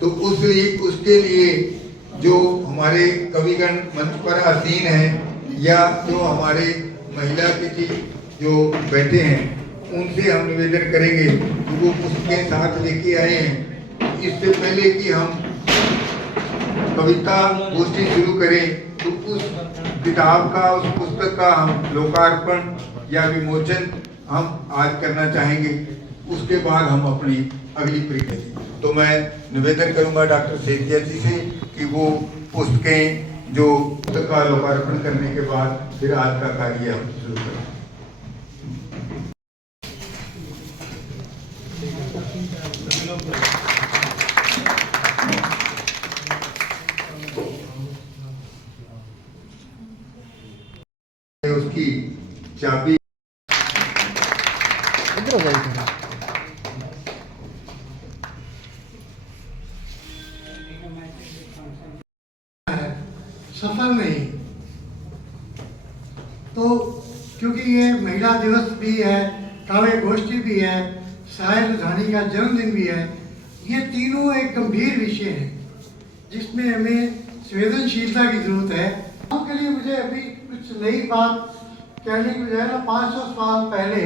तो उसके लिए जो हमारे कविगण मंच पर आसीन हैं या जो हमारे महिला किसी जो बैठे हैं उनसे हम निवेदन करेंगे कि वो पुस्तकें साथ लेके आए हैं। इससे पहले कि हम कविता गोष्ठी शुरू करें तो उस किताब का, उस पुस्तक का हम लोकार्पण या विमोचन हम आज करना चाहेंगे। उसके बाद हम अपनी अगली प्रक्रिया। तो मैं निवेदन करूंगा डॉक्टर सेठिया जी से कि वो पुस्तकें जो पुस्तक का लोकार्पण करने के बाद फिर आज का कार्य हम शुरू करें। उसकी चाबी सफल नहीं तो क्योंकि ये महिला दिवस भी है, काव्य गोष्ठी भी है, शायर रानी का जन्मदिन भी है, ये तीनों एक गंभीर विषय हैं जिसमें हमें संवेदनशीलता की जरूरत है। के लिए मुझे अभी कुछ नई बात कहने की बजाय ना 500 साल पहले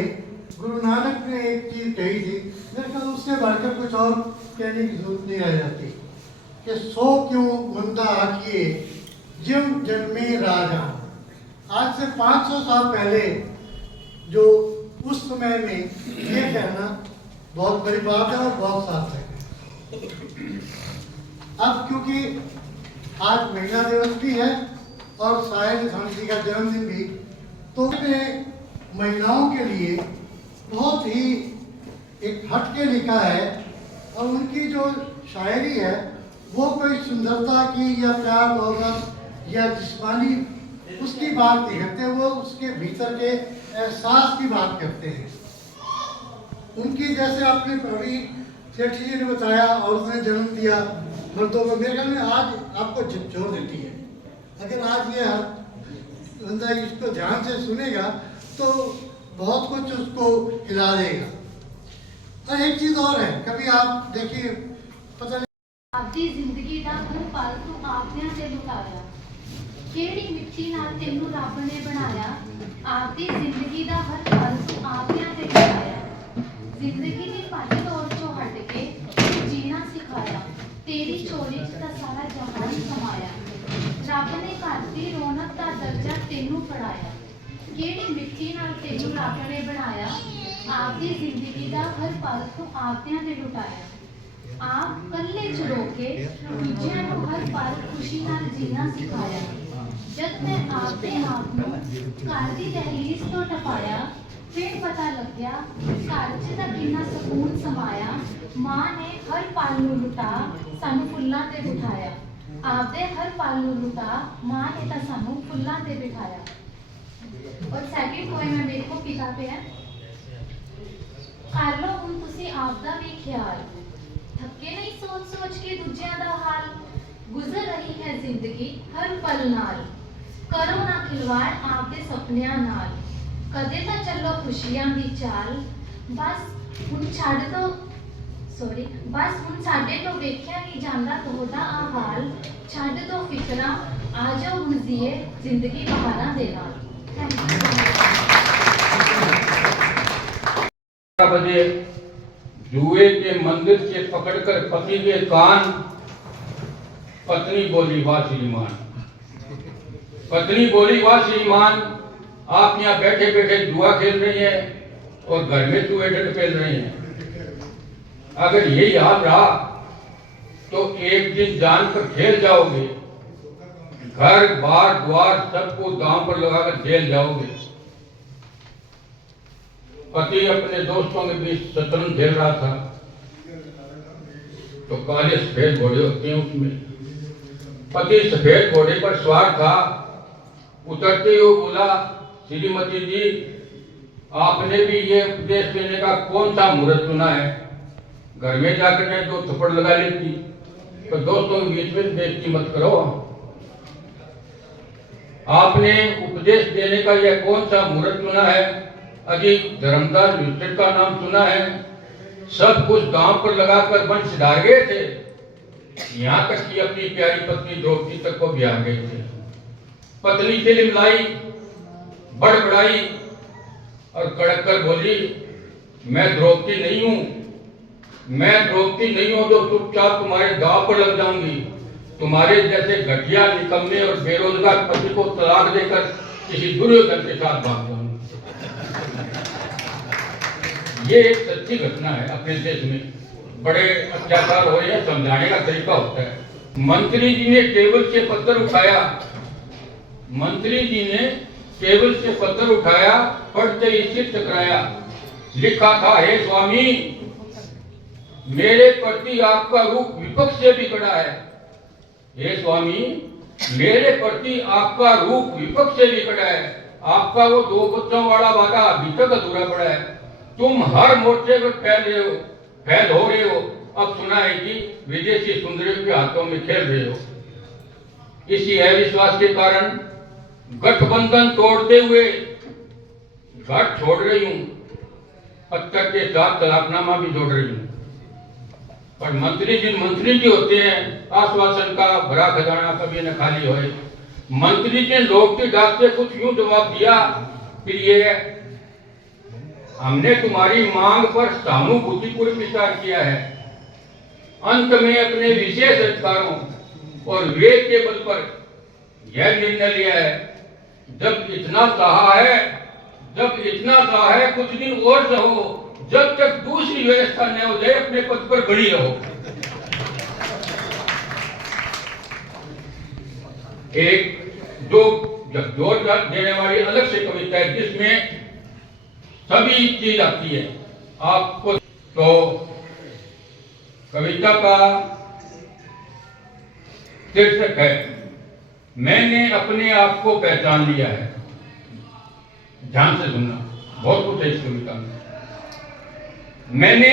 गुरु नानक ने एक चीज कही थी, मेरे ख्याल उससे बढ़कर कुछ और कहने की जरूरत नहीं रह जाती कि सो क्यों बंदा आखिए जिम जन्मे राजा। आज से 500 साल पहले जो उस समय में ये कहना बहुत बड़ी बात है और बहुत सार्थक है। अब क्योंकि आज महिला दिवस भी है और शायर रानी जी का जन्मदिन भी, तो महिलाओं के लिए बहुत ही एक हटके लिखा है और उनकी जो शायरी है वो कोई सुंदरता की या प्यार मोहब्बत या जिस्मानी उसकी बात नहीं करते, वो उसके भीतर के एहसास की बात करते हैं। उनकी जैसे आपने प्रवीण सेठी जी ने बताया, औरत ने जन्म दिया मर्दों को, मेरे ख्याल में आज आपको झकझोर देती है। अगर आज ये बंदा इसको ध्यान से सुनेगा तो बहुत कुछ उसको हिला देगा। और एक चीज और है, कभी आप देखिए पता नहीं आपकी जिंदगी दा हर पल तू आपने से लुटाया, केड़ी मिट्टी नाल तेनू रब ने बनाया। आपकी जिंदगी दा हर पल तू आपने से लुटाया, जिंदगी दी भज दौड़ चों हट के जीना सिखाया। तेरी झोली च तां सारा जहान समाया, रब ने घर दी रौनक दा दर्जा तेनू फड़ाया। केड़ी मिट्टी नाल तेनू रब ने बनाया, आपकी जिंदगी दा हर पल तू आपने से लुटाया। आप कल्ले चलो के दूजियां नूं हर पल खुशी नाल जीना सिखाया। जद मैं आपदे आप नूं घर दी दहलीज तो टपाया, फिर पता लग्या घर च तां किन्ना सकून समाया। मां ने हर पल नूं लुटा सानू फुल्लां ते बिठाया, आपदे हर पल नूं लुटा मां ने तां सानू फुल्लां ते बिठाया। और सेकंड पोएम है मेरे को पिता पे है। कर लो हुण तुसीं आपदा भी ख्याल, थके नहीं सोच सोच के दूजियां दा हाल। गुजर रही है जिंदगी हर पल नाल, करो ना खिलवाड़ आपदे सपनियां नाल। कदे तां चलो खुशियां दी चाल, बस हुण छड्ड दो बस हुण साडे तो वेख्या नहीं जांदा तोहदा आ हाल। छड्ड दो फिकरां आ जाओ हुण जीए जिंदगी बहारां दे नाल। बजे जुए के मंदिर से पकड़कर पति के कान, पत्नी बोली वाह श्रीमान। पत्नी बोली वाह श्रीमान, आप यहाँ बैठे बैठे जुआ खेल रही हैं और घर में जुए डंड खेल रही हैं। अगर यही हाल रहा तो एक दिन जान पर खेल जाओगे, घर बार द्वार सबको दांव पर लगाकर जेल जाओगे। पति अपने दोस्तों के बीच शतरंज खेल रहा था तो काले सफेद घोड़े होते हैं उसमें पति सफेद घोड़े पर सवार था। उतरते हुए बोला, श्रीमती जी आपने भी ये उपदेश देने का कौन सा मुहूर्त चुना है? घर में जाकर मैं दो थप्पड़ लगा लेती, तो दोस्तों के बीच में बेइज्जती मत करो। आपने उपदेश देने का यह कौन सा मुहूर्त चुना है? अजी धर्मदास युधिष्ठिर का नाम सुना है, सब कुछ दांव पर लगाकर वंश धार गए थे, यहाँ तक कि अपनी प्यारी पत्नी द्रौपदी तक को भी आ गए थे। पत्नी से लिमलाई, बड़बड़ाई और कड़क कर बोली, मैं द्रौपदी नहीं हूं, मैं द्रौपदी नहीं हूं तो चुपचाप तुम्हारे दांव पर लग जाऊंगी। तुम्हारे जैसे घटिया, निकम्मे और बेरोजगार पति को तलाक देकर किसी दुर्योधन के साथ भाग जाऊंगी। ये एक सच्ची घटना है। अपने देश में बड़े अत्याचार हो रहे हैं, समझाने का तरीका होता है। मंत्री जी ने टेबल से पत्थर उठाया, मंत्री जी ने टेबल से पत्थर उठाया, पढ़ते ही सिर टकराया। लिखा था, हे स्वामी, मेरे प्रति आपका रूप विपक्ष से भी कड़ा है। हे स्वामी, मेरे प्रति आपका रूप विपक्ष से भी कड़ा है। आपका वो 2 बच्चों वाला वादा अभी तक अधूरा पड़ा है। तुम हर मोर्चे पर फैल हो रहे हो। अब सुना है कि विदेशी सुंदरियों के हाथों में खेल रहे हो। इसी अविश्वास के कारण गठबंधन तोड़ते हुए घर छोड़ रही हूं, पत्थर के साथ तलाकनामा भी जोड़ रही हूं। पर मंत्री जी होते हैं, आश्वासन का भरा खजाना कभी न खाली होए। मंत्री जी लोग की डाक से कुछ यूं जवाब दिया, फिर ये, हमने तुम्हारी मांग पर सहानुभूतिपूर्वक विचार किया है। अंत में अपने विशेष अधिकारों और विवेक के बल पर यह निर्णय लिया है, जब इतना चाहा है कुछ दिन और सहो, जब तक दूसरी व्यवस्था न हो जाए अपने पद पर बड़ी रहो। एक जो जोर देने वाली अलग से कविता है जिसमें सभी चीज आती है आपको। तो कविता का शीर्षक है, मैंने अपने आप को पहचान लिया है। ध्यान से सुनना, बहुत कुछ है इस कविता में। मैंने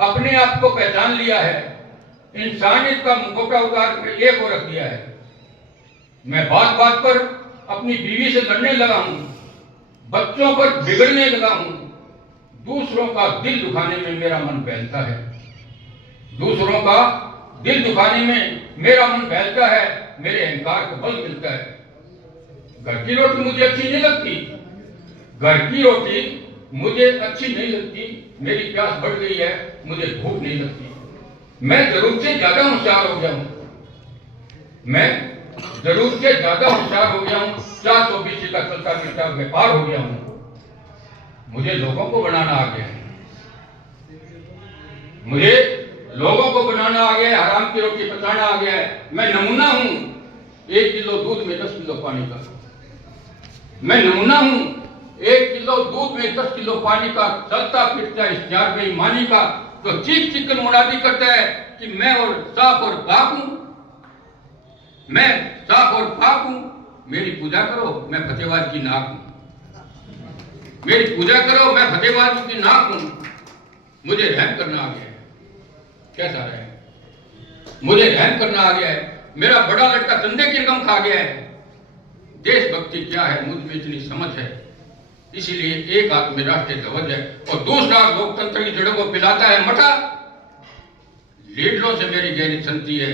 अपने आप को पहचान लिया है, इंसानियत का मुखौटा उतार कर एक और रख दिया है। मैं बात बात पर अपनी बीवी से लड़ने लगा हूं, बच्चों पर बिगड़ने लगा हूं। दूसरों का दिल दुखाने में मेरा मन बहलता है, दूसरों का दिल दुखाने में मेरा मन बहलता है, मेरे अहंकार को बल मिलता है। घर की रोटी मुझे अच्छी नहीं लगती, घर की रोटी मुझे अच्छी नहीं लगती। मेरी प्यास बढ़ गई है, मुझे भूख नहीं लगती। मैं जरूरत से ज्यादा होशियार हो गया हूं, मैं जरूरत से ज्यादा होशियार हो गया हूं। 420 का चलता फिरता व्यापार हो गया हूं। मुझे लोगों को बनाना आ गया है, मुझे लोगों को बनाना आ गया है, हराम की रोटी पचाना आ गया है। मैं नमूना हूं 1 किलो दूध में 10 किलो पानी का। मैं नमूना हूं 1 किलो दूध में 10 किलो पानी का, चलता फिरता इश्तिहार बेईमानी का। तो चीख चिकन मुनादी करता है कि मैं और साफ और पाक हूं, मैं साफ और पाक हूं। मेरी पूजा करो, मैं फतेहबाद की नाक हूं। मेरी पूजा करो, मैं फतेहबाद की नाक हूं। मुझे रहम करना आ गया है। कैसा रहे? मुझे रहम करना आ गया है। मेरा बड़ा लड़का चंदे की रकम खा गया है। देशभक्ति क्या है मुझ में इतनी समझ है, इसीलिए एक हाथ में राष्ट्रीय ध्वज है और दूसरा लोकतंत्र की जड़ों को पिलाता है मठा। लीडरों से मेरी गहरी संति है,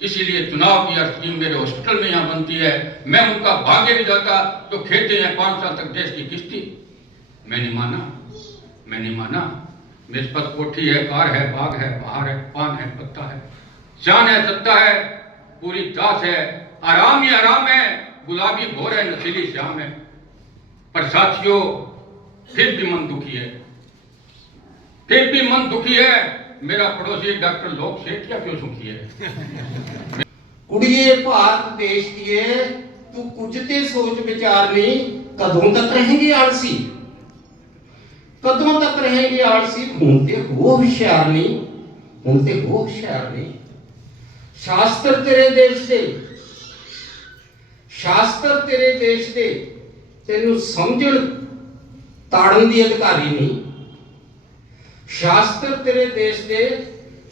इसीलिए चुनाव की हर स्कीम मेरे हॉस्पिटल में यहाँ बनती है। मैं उनका भाग्य भी जाता तो खेते हैं 5 साल तक देश की किस्ती। मैंने माना मेरे पास कोठी है, कार है, बाग है, बहार है, पान है, पत्ता है, शान है, सत्ता है, पूरी दास है, आराम ही आराम है, गुलाबी भोर है, नशीली श्याम है। पर साथियों फिर भी मन दुखी है, फिर भी मन दुखी है। मेरा पड़ोसी डॉक्टर लोक सेठ क्या क्यों सुखी है? कुड़िए भारत देश दिए तू कुछ ते सोच विचारनी, कदों तक रहेंगे आलसी, कदों तक रहेंगे आलसी। घूमते हो होशियारनी, घूमते हो होशियारनी। शास्त्र तेरे देश दे, शास्त्र तेरे देश दे तेनू समझण ताड़न दी अधिकारी नहीं। शास्त्र तेरे देश दे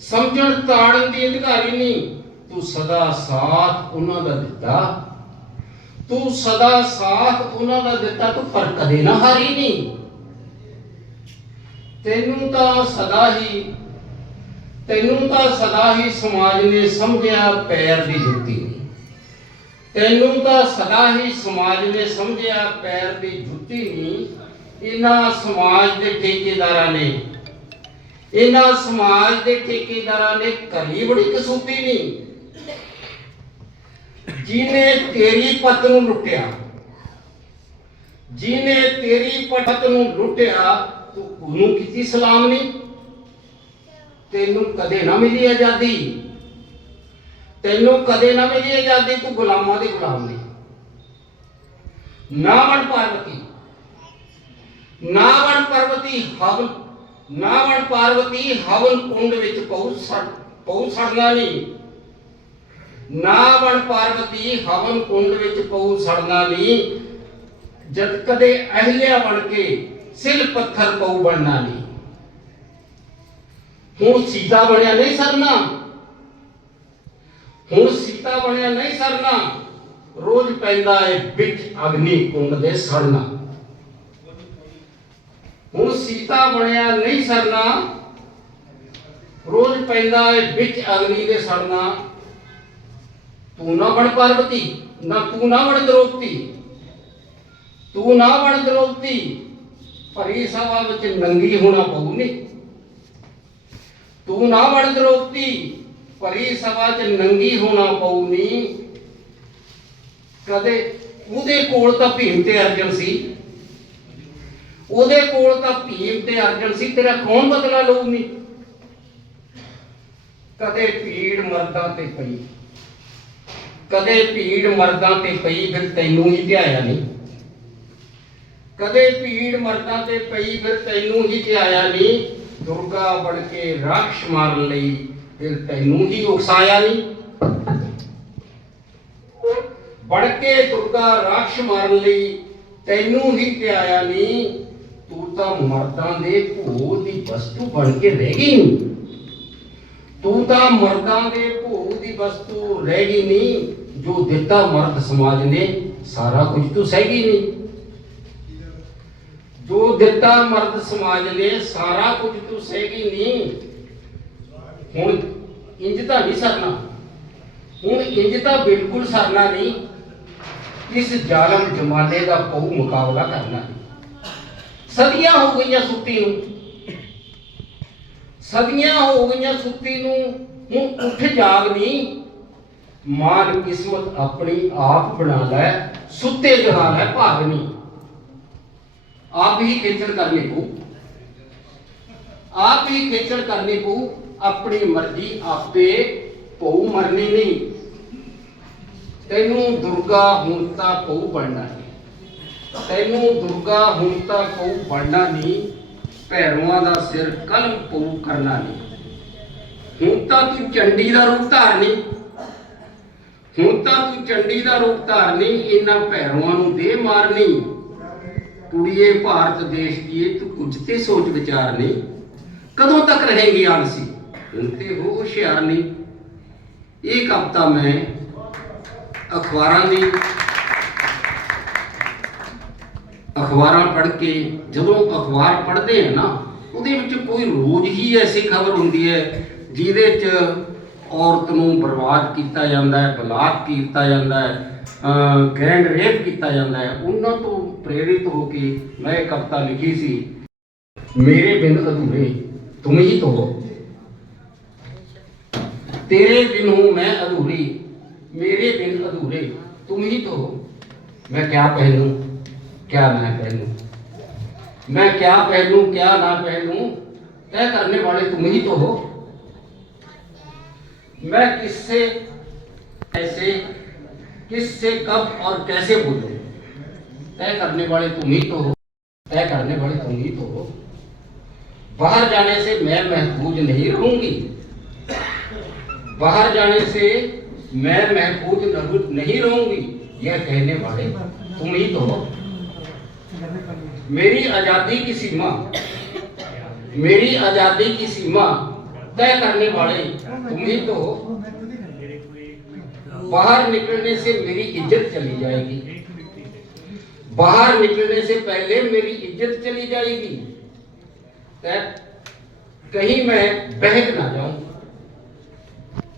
समझण ताड़न दी अधिकारी नहीं। तू सदा साथ उन्हां दा दिता, तू सदा साथ उन्हां दा दिता, तू पर कदे ना हारी नहीं। तेनू तां सदा ही ਤੈਨੂੰ ਤਾਂ ਸਦਾ ਹੀ ਸਮਾਜ ਨੇ ਸਮਝਿਆ ਪੈਰ ਦੀ ਜੁੱਤੀ ਨਹੀਂ। ਤੈਨੂੰ ਤਾਂ ਸਦਾ ਹੀ ਸਮਾਜ ਨੇ ਸਮਝਿਆ ਪੈਰ ਦੀ ਜੁੱਤੀ ਨਹੀਂ। ਇਹਨਾਂ ਸਮਾਜ ਦੇ ਠੇਕੇਦਾਰਾਂ ਨੇ ਕਰੀ ਬੜੀ ਕਸੂਤੀ ਨਹੀਂ। ਜਿਹਨੇ ਤੇਰੀ ਪਤ ਨੂੰ ਲੁੱਟਿਆ, ਤੂੰ ਉਹਨੂੰ ਕੀਤੀ ਸਲਾਮ ਨਹੀਂ। ਤੈਨੂੰ ਕਦੇ ਨਾ ਮਿਲੀ ਆਜ਼ਾਦੀ, ਤੂੰ ਗੁਲਾਮਾਂ ਦੀ ਗੁਲਾਮ ਨਹੀਂ। ਨਾ ਬਣ ਪਾਰਵਤੀ ਹਵਨ ਕੁੰਡ ਵਿੱਚ ਪਉ ਸੜਨਾ ਨਹੀਂ। ਨਾ ਬਣ ਪਾਰਵਤੀ ਹਵਨ ਕੁੰਡ ਵਿੱਚ ਪਉ ਸੜਨਾ ਨਹੀਂ। ਜਦ ਕਦੇ ਅਹਿਲਿਆ ਬਣ ਕੇ ਸਿਲ ਪੱਥਰ ਪਉ ਬਣਨਾ ਨਹੀਂ। ਹੁਣ ਸੀਤਾ ਬਣਿਆ ਨਹੀਂ ਸਰਨਾ, ਰੋਜ਼ ਪੈਂਦਾ ਏ ਵਿੱਚ ਅਗਨੀ ਕੁੰਡ ਦੇ ਸੜਨਾ। ਹੁਣ ਸੀਤਾ ਬਣਿਆ ਨਹੀਂ ਸਰਨਾ, ਰੋਜ਼ ਪੈਂਦਾ ਏ ਵਿੱਚ ਅਗਨੀ ਦੇ ਸੜਨਾ। ਤੂੰ ਨਾ ਬਣ ਪਾਰਵਤੀ, ਤੂੰ ਨਾ ਬਣ ਦਰੋਪਤੀ, ਭਰੀ ਸਭਾ ਵਿੱਚ ਨੰਗੀ ਹੋਣਾ ਪਊ ਨਹੀਂ। ਤੂੰ ਨਾ ਬਣ ਦਰੋਪਤੀ, ਭਰੀ ਸਭਾ 'ਚ ਨੰਗੀ ਹੋਣਾ ਪਊ ਨਹੀਂ। ਕਦੇ ਉਹਦੇ ਕੋਲ ਤਾਂ ਭੀਮ ਤੇ ਅਰਜਨ ਸੀ, ਤੇਰਾ ਕੌਣ ਬਦਲਾ ਲਊ ਨਹੀਂ। ਕਦੇ ਭੀੜ ਮਰਦਾਂ ਤੇ ਪਈ, ਫਿਰ ਤੈਨੂੰ ਹੀ ਧਿਆਇਆ ਨਹੀਂ। ਦੁਰਗਾ ਬਣ ਕੇ ਰਾਖਸ਼ ਮਾਰਨ ਲਈ, ਫਿਰ ਤੈਨੂੰ ਹੀ ਉਕਸਾਇਆ ਨਹੀਂ। ਤੈਨੂੰ ਹੀ ਧਿਆਇਆ ਨਹੀਂ। ਤੂੰ ਤਾਂ ਮਰਦਾਂ ਦੇ ਭੋਗ ਦੀ ਵਸਤੂ ਬਣ ਕੇ ਰਹਿ ਗਈ ਨਹੀਂ। ਜੋ ਦਿੱਤਾ ਮਰਦ ਸਮਾਜ ਨੇ ਸਾਰਾ ਕੁਝ ਤੂੰ ਸਹਿਗੀ ਨਹੀਂ। ਹੁਣ ਇੰਜ ਤਾਂ ਬਿਲਕੁਲ ਸਰਨਾ ਨਹੀਂ। ਇਸ ਜ਼ਾਲਮ ਜਮਾਨੇ ਦਾ ਪਊ ਮੁਕਾਬਲਾ ਕਰਨਾ ਨਹੀਂ। ਸਦੀਆਂ ਹੋ ਗਈਆਂ ਸੁੱਤੀ ਨੂੰ, ਹੁਣ ਉੱਠ ਜਾਗ ਨਹੀਂ। ਮਾਨ ਕਿਸਮਤ ਆਪਣੀ ਆਪ ਬਣਾ ਲੈ, ਸੁੱਤੇ ਜਗਾ ਲੈ ਭਾਗਨੀ। ਆਪ ਹੀ ਖੇਚਲ ਕਰਨੀ ਪਊ, ਆਪਣੀ ਮਰਜ਼ੀ ਆਪੇ ਪਊ ਮਰਨੀ ਨਹੀਂ। ਤੈਨੂੰ ਦੁਰਗਾ ਹੁਣ ਤਾਂ ਪਊ ਬਣਨਾ ਨਹੀਂ। ਭੈਰਵਾਂ ਦਾ ਸਿਰ ਕਲਮ ਪਊ ਕਰਨਾ ਨਹੀਂ। ਹੁਣ ਤਾਂ ਤੂੰ ਚੰਡੀ ਦਾ ਰੂਪ ਧਾਰਨੀ, ਇਹਨਾਂ ਭੈਰਵਾਂ ਨੂੰ ਦੇ ਮਾਰਨੀ। ਕੁੜੀਏ ਭਾਰਤ ਦੇਸ਼ ਦੀਏ, ਤੂੰ ਕੁਝ ਤੇ ਸੋਚ ਵਿਚਾਰ ਨਹੀਂ। ਕਦੋਂ ਤੱਕ ਰਹੇਗੀ ਆਲਸੀ, ਹੁਣ ਤੇ ਹੋ ਹੁਸ਼ਿਆਰ ਨਹੀਂ। ਇਹ ਕਵਿਤਾ ਮੈਂ ਅਖਬਾਰਾਂ ਪੜ੍ਹ ਕੇ, ਜਦੋਂ ਅਖਬਾਰ ਪੜ੍ਹਦੇ ਆ ਨਾ, ਉਹਦੇ ਵਿੱਚ ਕੋਈ ਰੋਜ਼ ਹੀ ਐਸੀ ਖਬਰ ਹੁੰਦੀ ਹੈ ਜਿਹਦੇ 'ਚ ਔਰਤ ਨੂੰ ਬਰਬਾਦ ਕੀਤਾ ਜਾਂਦਾ ਹੈ, ਬਲਾਤ ਕੀਤਾ ਜਾਂਦਾ ਹੈ, ਗੈਂਗ ਰੇਪ ਕੀਤਾ ਜਾਂਦਾ ਹੈ। ਉਹਨਾਂ ਤੋਂ ਪ੍ਰੇਰਿਤ ਹੋ ਕੇ ਮੈਂ ਇਹ ਕਵਿਤਾ ਲਿਖੀ ਸੀ। ਮੇਰੇ ਬਿਨ ਅਧੂਰੇ ਤੁਮ ਹੀ ਤੋ ਹੋ, ਤੇਰੇ ਬਿਨ ਹੂੰ ਮੈਂ ਅਧੂਰੀ, मेरे बिन अधूरे तुम ही तो हो। मैं क्या पहनूं क्या ना पहनूं, तय करने वाले तुम ही तो हो। मैं किससे कब और कैसे बोलूं, तय करने वाले तुम ही तो हो। बाहर जाने से मैं महफूज नहीं रहूंगी, यह कहने वाले तुम ही तो हो। मेरी आजादी की सीमा तय करने वाले तुम ही तो हो। बाहर निकलने से मेरी इज्जत चली जाएगी, बाहर निकलने से पहले मेरी इज्जत चली जाएगी। कहीं मैं बहक ना जाऊं,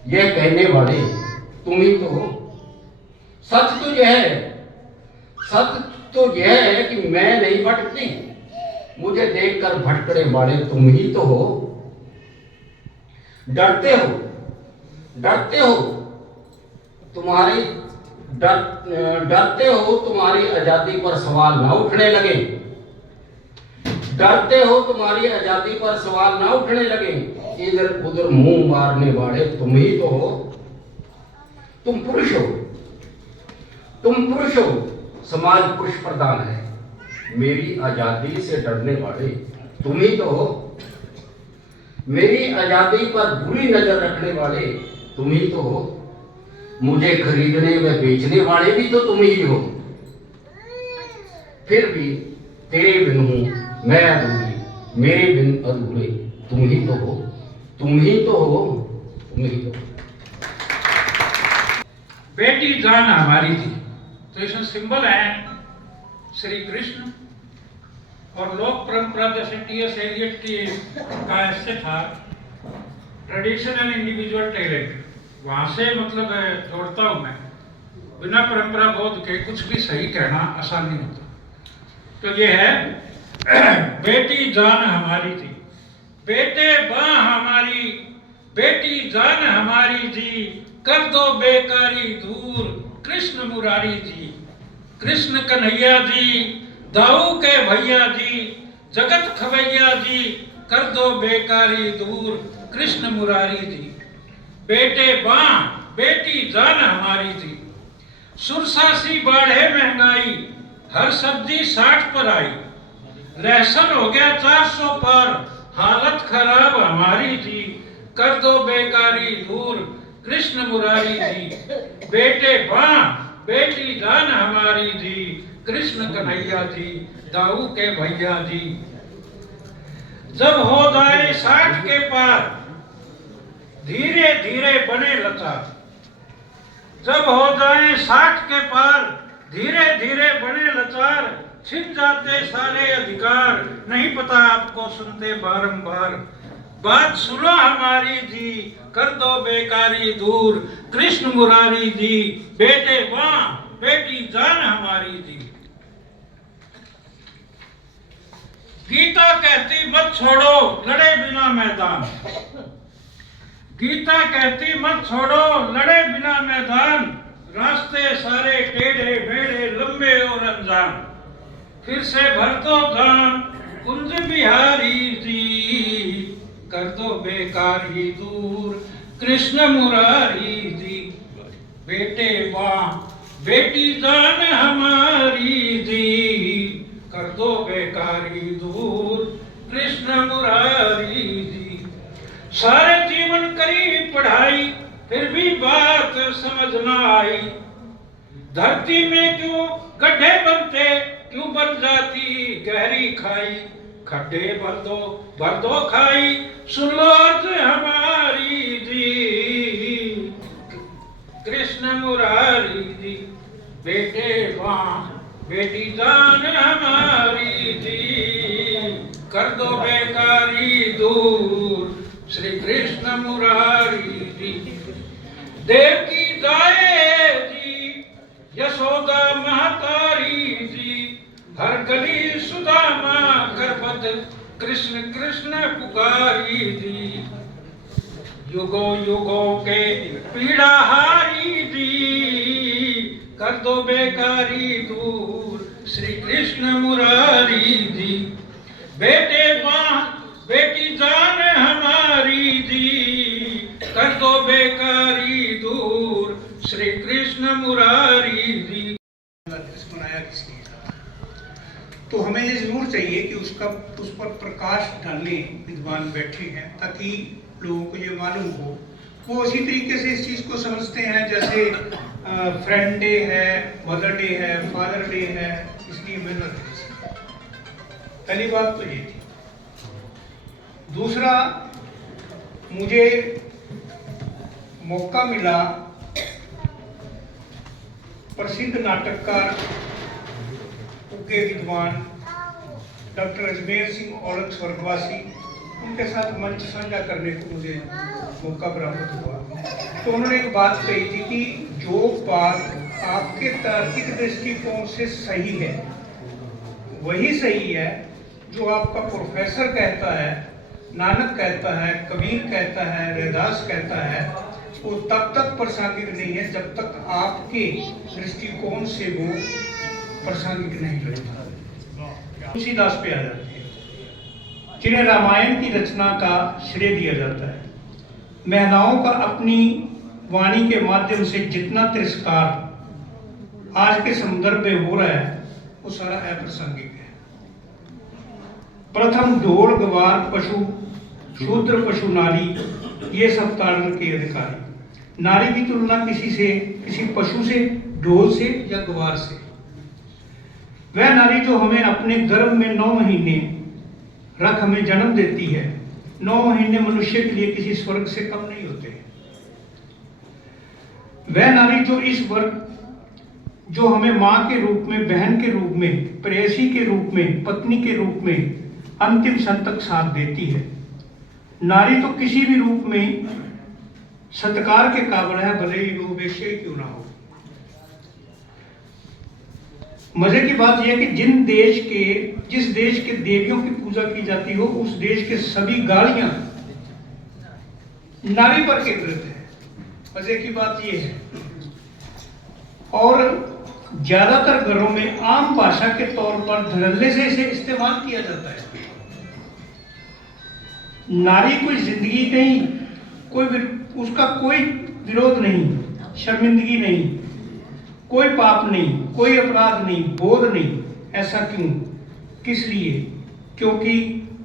यह कहने वाले तुम ही तो हो। सच तो यह है, सच तो यह है कि मैं नहीं भटकती, मुझे देखकर भटकने वाले तुम ही तो हो। डरते हो, डरते हो तुम्हारी डरते हो तुम्हारी आजादी पर सवाल ना उठने लगे, डरते हो तुम्हारी आजादी पर सवाल ना उठने लगे। इधर उधर मुंह मारने वाले तुम ही तो हो। तुम पुरुष हो, तुम पुरुष हो, समाज पुरुष प्रधान है। मेरी आजादी से डरने वाले तुम ही तो हो। मेरी आजादी पर बुरी नजर रखने वाले तुम ही तो हो। मुझे खरीदने व बेचने वाले भी तो तुम ही हो। फिर भी तेरे बिन हूं मैं अधूरी, मेरे बिन अधूरे तुम ही तो हो, तुम ही तो हो, तुम ही तो हो। बेटी जान हमारी थी, तो इसमें सिंबल है श्री कृष्ण। और लोक परंपरा जैसे टी.एस. एलियट की का ऐसे था, ट्रेडिशन एंड इंडिविजुअल टैलेंट, वहां से मतलब जोड़ता हूं मैं। बिना परंपरा बोध के कुछ भी सही कहना आसान नहीं होता। तो ये है बेटी जान हमारी थी, बेटे बाँ हमारी, बेटी जान हमारी जी, कर दो बेकारी दूर कृष्ण मुरारी जी। कृष्ण कन्हैया जी, दाऊ के भैया जी, जगत खवैया जी, कर दो बेकारी दूर कृष्ण मुरारी जी। बेटे बाँ बेटी जान हमारी थी, सुरसासी बाढ़े महंगाई, हर सब्जी 60 पर आई, लहसुन हो गया 400 पर, हालत खराब हमारी थी, कर दो बेकारी दूर कृष्ण मुरारी जी। बेटे बाँ बेटी जान हमारी जी, कृष्ण कन्हैया जी, दाऊ के भैया जी। जब हो जाए 60 के पार, धीरे धीरे बने लाचार। जब हो जाए 60 के पार, धीरे धीरे बने लाचार, छिन जाते सारे अधिकार, नहीं पता आपको सुनते बारंबार। बात सुनो हमारी जी, कर दो बेकारी दूर कृष्ण मुरारी जी। बेटे बाँ बेटी जान हमारी जी। गीता कहती मत छोड़ो लड़े बिना मैदान, गीता कहती मत छोड़ो लड़े बिना मैदान, रास्ते सारे टेढ़े मेढ़े लंबे और अनजान। फिर से भर दो दान कुंज बिहारी जी, कर दो बेकारी दूर कृष्ण मुरारी जी। बेटे बाँ बेटी जान हमारी जी, कर दो बेकारी दूर कृष्ण मुरारी जी। सारे जीवन करी पढ़ाई, फिर भी बात समझ ना आई। धरती में क्यों गड्ढे बनते, क्यों बन जाती गहरी खाई। खड्डे भर दो खाई, सुन लो अर्ज हमारी जी, कृष्ण मुरारी जी। बेटे बाँ बेटी जान हमारी जी, कर दो बेकारी दूर श्री कृष्ण मुरारी जी। देवकी दाए जी, यशोदा महतारी जी, हर गली सुदामा करपत कृष्ण कृष्ण पुकारी जी। युगों युगों के पीड़ाहारी जी, कर दो बेकारी दूर श्री कृष्ण मुरारी जी। बेटे बाँ बेटी जान हमारी जी, कर दो बेकारी दूर श्री कृष्ण मुरारी जी। बनाया किसने, तो हमें ये जरूर चाहिए कि उस पर प्रकाश डालने विद्वान बैठे हैं, ताकि लोगों को ये मालूम हो। वो उसी तरीके से इस चीज़ को समझते हैं जैसे फ्रेंड डे है, मदर डे है, फादर डे है, इसलिए मेहनत है। पहली बात तो ये थी। दूसरा, मुझे मौका मिला प्रसिद्ध नाटककार उगे विद्वान डॉक्टर अजमेर सिंह औरत स्वर्गवासी, उनके साथ मंच साझा करने को मुझे मौका प्राप्त हुआ। तो उन्होंने एक बात कही थी कि जो बात आपके तार्किक दृष्टिकोण से सही है वही सही है, जो आपका प्रोफेसर कहता है, नानक कहता है, कबीर कहता है, रैदास कहता है, वो तब तक प्रासंगिक नहीं है जब तक आपके दृष्टिकोण से वो प्रासंगिक नहीं लगता। तुलसीदास पे आ जाती है, जिन्हें रामायण की रचना का श्रेय दिया जाता है। महिलाओं का अपनी वाणी के माध्यम से जितना तिरस्कार आज के संदर्भ में हो रहा है वो सारा अप्रासंगिक है। प्रथम ढोल गवार पशु शूद्र पशु नारी ये सब ताड़न के अधिकारी। नारी की तुलना किसी पशु से, ढोल से या गवार से। वह नारी जो हमें अपने गर्भ में 9 महीने रख हमें जन्म देती है, 9 महीने मनुष्य के लिए किसी स्वर्ग से कम नहीं होते। वह नारी जो इस वर्ग जो हमें मां के रूप में, बहन के रूप में, प्रेयसी के रूप में, पत्नी के रूप में अंतिम क्षण तक साथ देती है। नारी तो किसी भी रूप में सत्कार के काबिल है, भले ही वो वेश्या ही क्यों ना हो। मजे की बात यह है कि जिस देश के देवियों की पूजा की जाती हो उस देश के सभी गालियां नारी पर केंद्रित है। मजे की बात यह है, और ज्यादातर घरों में आम भाषा के तौर पर धड़ल्ले से इसे इस्तेमाल किया जाता है। नारी कोई जिंदगी नहीं, उसका कोई विरोध नहीं, शर्मिंदगी नहीं, कोई पाप नहीं, कोई अपराध नहीं, बोध नहीं। ऐसा क्यों, किस लिए? क्योंकि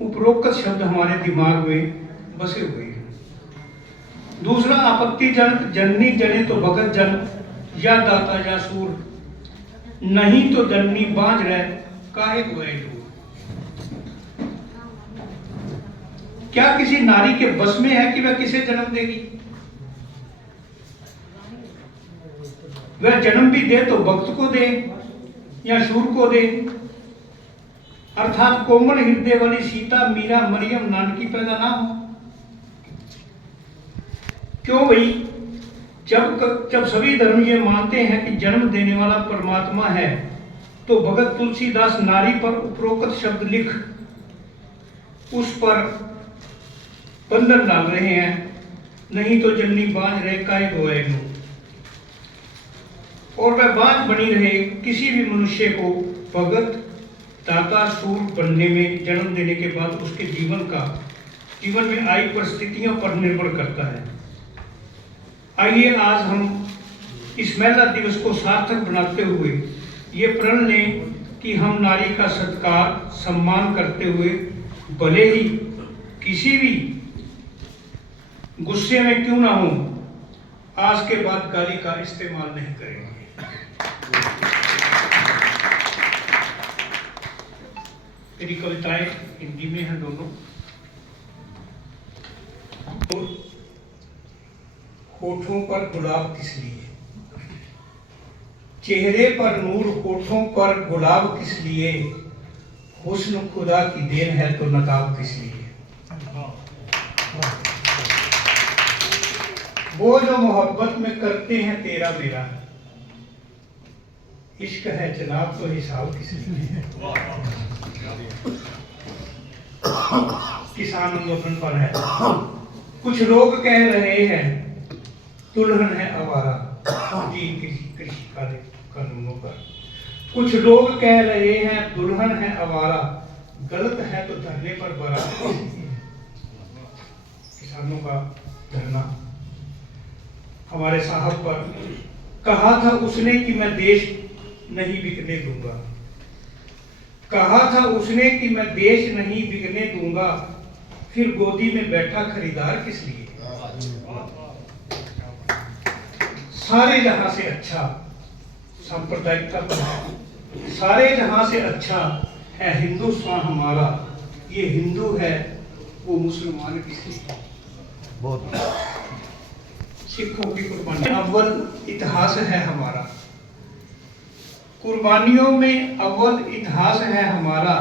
उपरोक्त शब्द हमारे दिमाग में बसे हुए हैं। दूसरा, आपत्तिजनक जननी जने तो भगत जन या दाता या सूर, नहीं तो जननी बांझ रहे काहे गोए दूर। क्या किसी नारी के बस में है कि वह किसे जन्म देगी? वह जन्म भी दे तो भक्त को दे या शूर को दे, अर्थात कोमल हृदय वाली सीता, मीरा, मरियम, नानकी पैदा ना हो। क्यों भाई? जब सभी धर्म ये मानते हैं कि जन्म देने वाला परमात्मा है, तो भगत तुलसीदास नारी पर उपरोक्त शब्द लिख उस पर बंधन डाल रहे हैं, नहीं तो जननी बांझ रहे काहे गोए दूर। और वह बांझ बनी रहे किसी भी मनुष्य को भगत, दाता, शूर बनने में, जन्म देने के बाद उसके जीवन में आई परिस्थितियों पर निर्भर करता है। आइए आज हम इस महिला दिवस को सार्थक बनाते हुए ये प्रण लें कि हम नारी का सत्कार, सम्मान करते हुए भले ही किसी भी गुस्से में क्यों ना हो, आज के बाद गाली का इस्तेमाल नहीं करेंगे। मेरी कविताएं हिंदी में हैं दोनों। होठों पर गुलाब किस लिए, चेहरे पर नूर, होठों पर गुलाब किस लिए, हुस्न खुदा की देन है तो नकाब किस लिए। वो जो मोहब्बत में करते हैं तेरा मेरा, इश्क है जनाब तो हिसाब किस लिए। किसान आंदोलन पर है। कुछ लोग कह रहे हैं दुल्हन है आवारा, कृषि कानूनों पर। कुछ लोग कह रहे हैं दुल्हन है आवारा, गलत है तो धरने पर बरा। किसानों का धरना हमारे साहब पर। कहा था उसने कि मैं देश नहीं बिकने दूंगा, कहा था उसने कि मैं देश नहीं बिकने दूंगा, फिर गोदी में बैठा खरीदार किस लिए। सारे जहां से अच्छा सांप्रदायिकता पर है, सारे जहां से अच्छा है हिंदुस्तान हमारा, ये हिंदू है वो मुसलमान किस लिए। बहुत सिखों की कुर्बानी अव्वल इतिहास है हमारा, कुर्बानियों में अव्वल इतिहास है हमारा,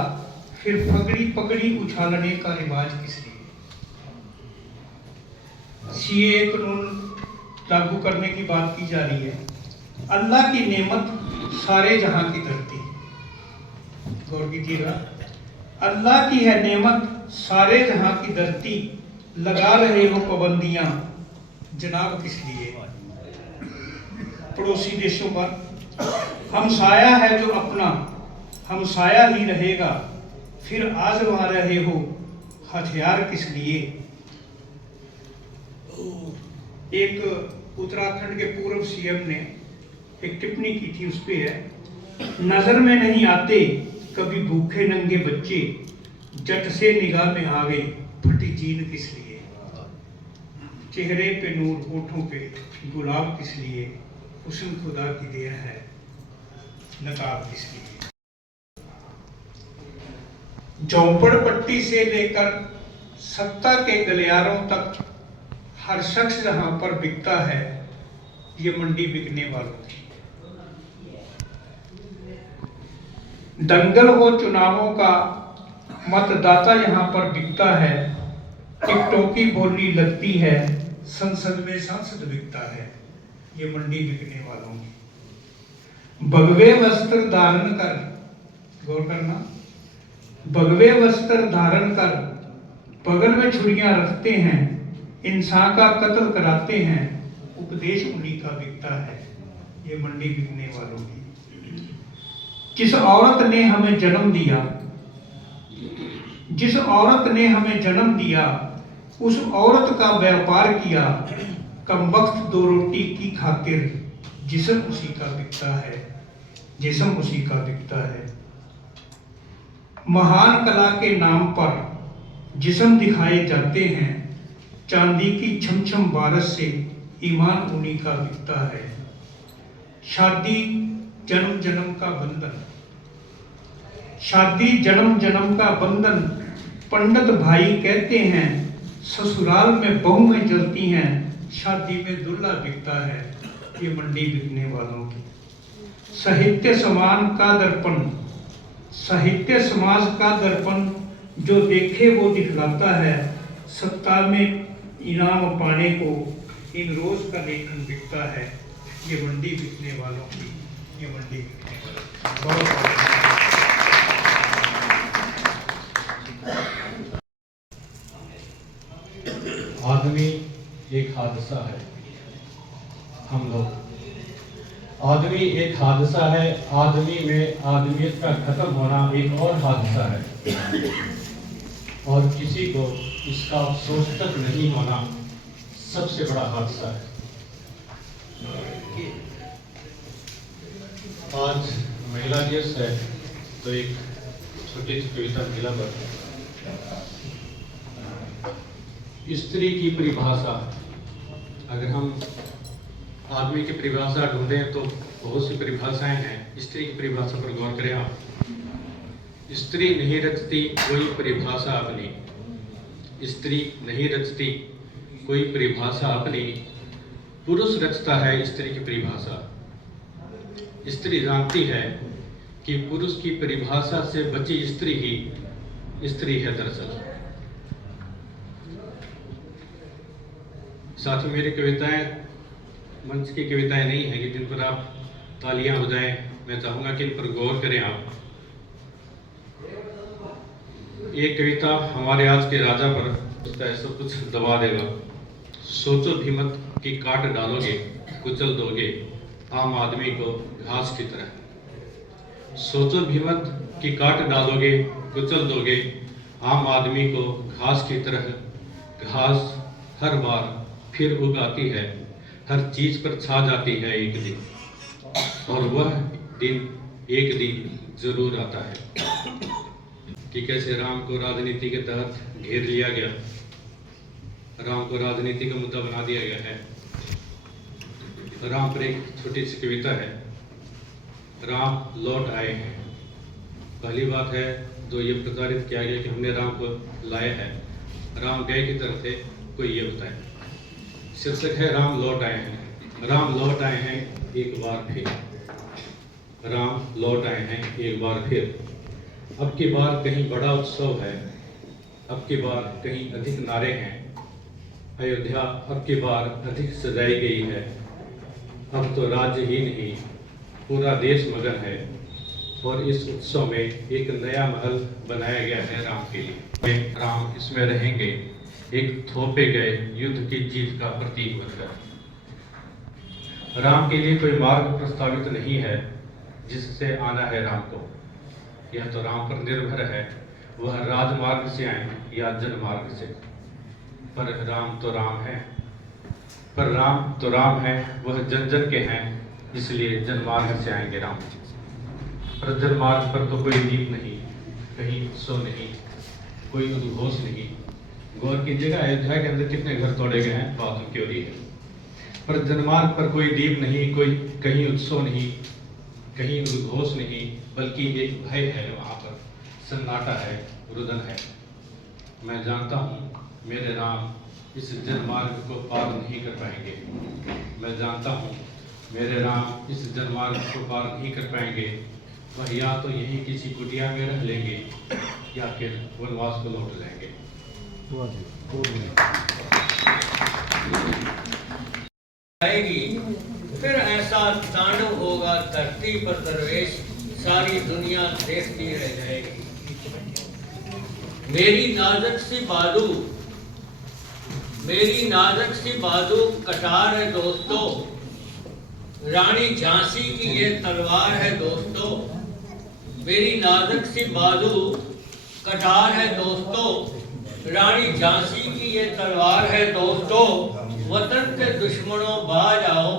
फिर पगड़ी पगड़ी उछालने का रिवाज किस लिए। सीए कानून लागू करने की बात की जा रही है। अल्लाह की नेमत सारे जहां की धरती, गौर कीजिएगा, अल्लाह की है नेमत सारे जहां की धरती, लगा रहे हो पाबंदियां जनाब किस लिए? पड़ोसी देशों पर हमसाया है जो अपना, हमसाया ही रहेगा, फिर आजमा रहे हो हथियार किस लिए? एक उत्तराखंड के पूर्व सीएम ने एक टिप्पणी की थी, उस पे है, नजर में नहीं आते कभी भूखे नंगे बच्चे, जट से निगाह में आ गई फटी जीन किस लिए? चेहरे पे नूर, होठों पे गुलाब किस लिए? हुस्न खुदा की देन है, नकाब किस लिए? झोंपड़पट्टी से लेकर सत्ता के गलियारों तक हर शख्स जहां पर बिकता है, ये मंडी बिकने वालों की। दंगल हो चुनावों का, मतदाता यहाँ पर बिकता है, टिकटों की बोली लगती है, संसद में सांसद बिकता है, ये मंडी बिकने वालों की। भगवे वस्त्र धारण कर, गौर करना, भगवे वस्त्र धारण कर बगल में छुरियां रखते हैं, इंसान का कत्ल कराते हैं, उपदेश उन्हीं का बिकता है, ये मंडी बिकने वालों की। जिस औरत ने हमें जन्म दिया, जिस औरत ने हमें जन्म दिया, उस औरत का व्यापार किया, कमबख्त दो रोटी की खातिर, जिस्म उसी का बिकता है, जिस्म उसी का बिकता है। महान कला के नाम पर जिस्म दिखाए जाते हैं, चांदी की छमछम बारस से ईमान उन्हीं का बिकता है। शादी जन्म जन्म का बंधन, शादी जन्म जन्म का बंधन, पंडित भाई कहते हैं, ससुराल में बहुएं जलती हैं, शादी में दूल्हा बिकता है, ये मंडी बिकने वालों की। साहित्य समान का दर्पण, साहित्य समाज का दर्पण, जो देखे वो दिखलाता है, सत्ता में इनाम पाने को इन रोज का लेखन बिकता है, ये मंडी बिकने वालों की, ये मंडी बिकने वालों की। आदमी एक हादसा है, हम लोग, आदमी एक हादसा है, आदमी में आदमियत का खत्म होना एक और हादसा है, और किसी को इसका अफसोस तक नहीं होना सबसे बड़ा हादसा है। आज महिला दिवस है, तो एक छोटी सी कविता महिला पर। स्त्री की परिभाषा, अगर हम आदमी की परिभाषा ढूंढें तो बहुत सी परिभाषाएं हैं, स्त्री की परिभाषा पर गौर करें आप। स्त्री नहीं रचती कोई परिभाषा अपनी, स्त्री नहीं रचती कोई परिभाषा अपनी, पुरुष रचता है स्त्री की परिभाषा। स्त्री जानती है कि पुरुष की परिभाषा से बची स्त्री ही स्त्री है दरअसल। साथ ही मेरी कविताएं मंच की कविताएं नहीं है कि जिन पर आप तालियां बजाएं, मैं चाहूंगा कि इन पर गौर करें आप। ये कविता हमारे आज के राजा पर सब कुछ दबा देगा। सोचो भी मत कि काट डालोगे, कुचल दोगे आम आदमी को घास की तरह। सोचो भी मत कि काट डालोगे, कुचल दोगे आम आदमी को घास की तरह। घास हर बार फिर उगाती है, हर चीज पर छा जाती है एक दिन, और वह दिन एक दिन जरूर आता है। कि कैसे राम को राजनीति के तहत घेर लिया गया, राम को राजनीति का मुद्दा बना दिया गया है। राम पर एक छोटी सी कविता है। राम लौट आए हैं। पहली बात है जो ये प्रचारित किया गया कि हमने राम को लाया है, राम गए की तरफ से कोई ये बताए। शीर्षक है राम लौट आए हैं। राम लौट आए हैं एक बार फिर, राम लौट आए हैं एक बार फिर। अब की बार कहीं बड़ा उत्सव है, अब की बार कहीं अधिक नारे हैं। अयोध्या अब की बार अधिक सजाई गई है। अब तो राज्य ही नहीं पूरा देश मगन है और इस उत्सव में एक नया महल बनाया गया है राम के लिए। राम इसमें रहेंगे एक थोपे गए युद्ध की जीत का प्रतीक बनकर। राम के लिए कोई मार्ग प्रस्तावित नहीं है जिससे आना है राम को। यह तो राम पर निर्भर है, वह राजमार्ग से आए या जनमार्ग से। पर राम तो राम है, वह जन जन के हैं, इसलिए जनमार्ग से आएंगे राम। पर जनमार्ग पर तो कोई दीप नहीं, कहीं उत्सव नहीं, कोई उद्घोष नहीं। गौर कीजिएगा अयोध्या के अंदर कितने घर तोड़े गए हैं, बात उनकी हो रही है। पर जनमार्ग पर कोई दीप नहीं, कोई कहीं उत्सव नहीं, कहीं उद्घोष नहीं, बल्कि एक भय है वहाँ पर, सन्नाटा है, रुदन है। मैं जानता हूँ मेरे राम इस जनमार्ग को पार नहीं कर पाएंगे। मैं जानता हूँ मेरे राम इस जनमार्ग को पार नहीं कर पाएंगे। वह या तो यहीं किसी कुटिया में रह लेंगे या फिर वनवास को लौट जाएंगे। आएगी फिर ऐसा तांडव होगा धरती पर दरवेश, सारी दुनिया देखती रह जाएगी। मेरी नाजुक सी बाजू कटार है दोस्तों, रानी झांसी की ये तलवार है दोस्तों। मेरी नाजुक सी बाजू कटार है दोस्तों, रानी झांसी की ये तलवार है दोस्तों। वतन के दुश्मनों बाज आओ,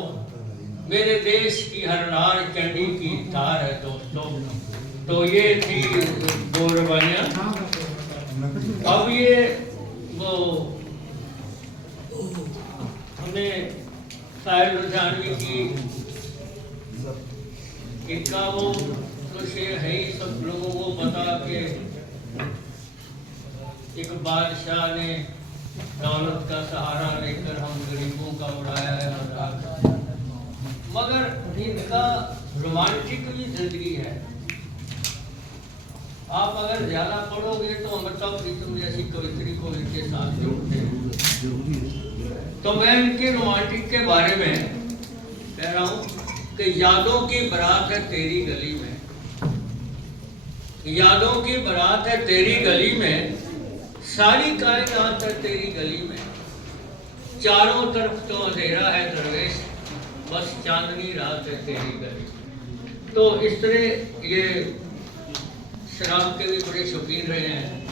मेरे देश की हर नार चंडी की तार है दोस्तों। तो ये थी गौरवानियां। अब ये वो हमने साहिल लुधियानवी की इनका वो तो शेर है ही, सब लोगों को पता कि एक बादशाह ने दौलत का सहारा लेकर हम गरीबों का उड़ाया है मजाक। मगर इनका रोमांटिक भी जिंदगी है। आप अगर ज्यादा पढ़ोगे तो अमृता प्रीतम जैसी कवित्री को इनके साथ जोड़ते हैं। तो मैं इनके रोमांटिक के बारे में कह रहा हूँ कि यादों की बारात है तेरी गली में, यादों की बारात है तेरी गली में, सारी कायनात है तेरी गली में। चारों तरफ तो अंधेरा है दरवेश, बस चांदनी रात है तेरी गली। तो इस तरह ये शराब के भी बड़े शौकीन रहे हैं,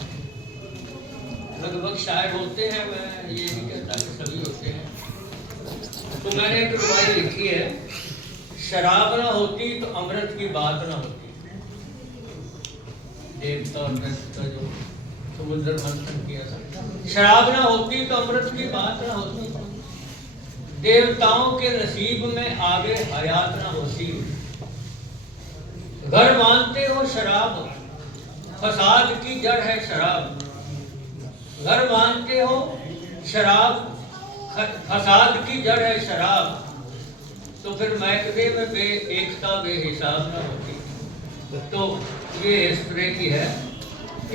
लगभग शायर होते हैं, मैं ये नहीं कहता कि सभी होते हैं। तो मैंने एक रुबाई लिखी है, शराब ना होती तो अमृत की बात ना होती। देवता और अमृत का जो समुद्र मंथन किया था, शराब ना होती तो अमृत की बात ना होती। देवताओं के नसीब में आगे हयात ना होती। घर मानते हो शराब, फसाद की जड़ है शराब। घर मानते हो शराब, फसाद की जड़ है शराब। तो फिर महकदे में एकता बेहिसाब ना होती। तो ये इस तरह की है।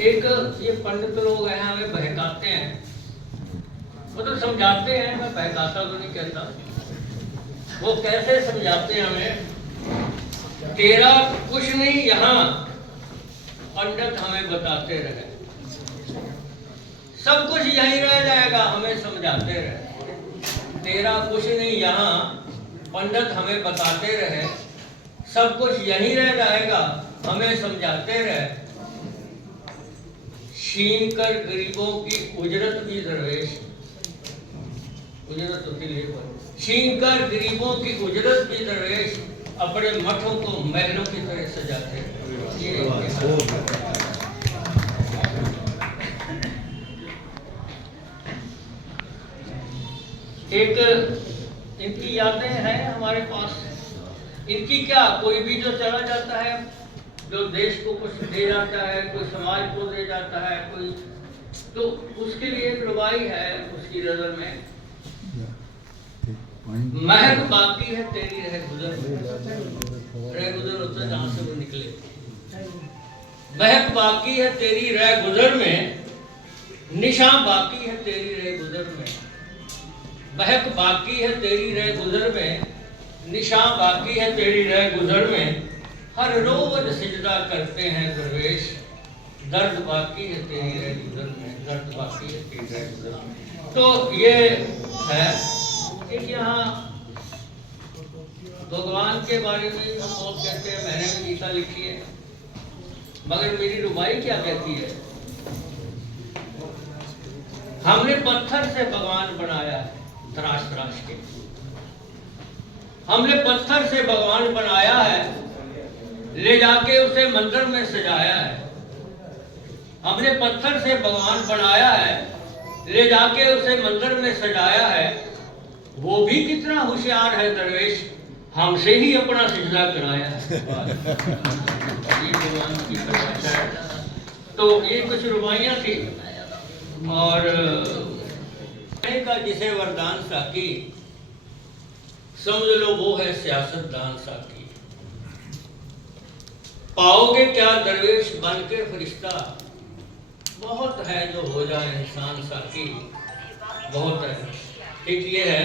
एक ये पंडित लोग हैं, हमें बहकाते हैं, मतलब समझाते हैं, मैं बहकाता तो नहीं कहता। वो कैसे समझाते हैं हमें, तेरा कुछ नहीं यहाँ पंडित हमें बताते रहे, सब कुछ यहीं रह जाएगा हमें समझाते रहे। तेरा कुछ नहीं यहाँ पंडित हमें बताते रहे, सब कुछ यहीं रह जाएगा हमें समझाते रहे। छीन कर गरीबों की उजरत भी दरवेश, उजरत होती लेबर, छीन कर गरीबों की उजरत भी दरवेश, अपने मठों को महलों की तरह सजाते हैं। एक इनकी यादें हैं हमारे पास। इनकी क्या, कोई भी जो चला जाता है, जो देश को कुछ दे जाता है, कोई समाज को दे जाता है, कोई तो उसके लिए एक रुबाई है उसकी नजर में। महक बाकी है तेरी रह गुजर में, रह गुजर होता जहां से वो निकले। महक बाकी है तेरी रह गुजर में, निशान बाकी है तेरी रह गुजर में। बहक बाकी है तेरी रह गुजर में, निशान बाकी है तेरी रह गुजर में, हर रोज सिजदा करते हैं दरवेश, दर्द बाकी है तेरी रह गुजर में, दर्द बाकी है तेरी रह गुजर में। तो ये है कि यहाँ भगवान के बारे में हम बहुत कहते हैं, मैंने भी गीता लिखी है, मगर मेरी रुबाई क्या कहती है? हमने पत्थर से भगवान बनाया है, तराश तराश के। हमने पत्थर से भगवान बनाया है, ले जाके उसे मंदिर में सजाया है। हमने पत्थर से भगवान बनाया है, ले जाके उसे मंदिर में सजाया है। वो भी कितना होशियार है दरवेश, हमसे ही अपना सिजदा कराया है। ये भगवान की परिभाषा है। तो ये कुछ रुबाइयाँ थी। और का जिसे वरदान साकी, समझ लो वो है सियासतदान साकी। पाओगे क्या दरवेश बन के फरिश्ता, बहुत है जो हो जाए इंसान साकी, बहुत है। एक ये है,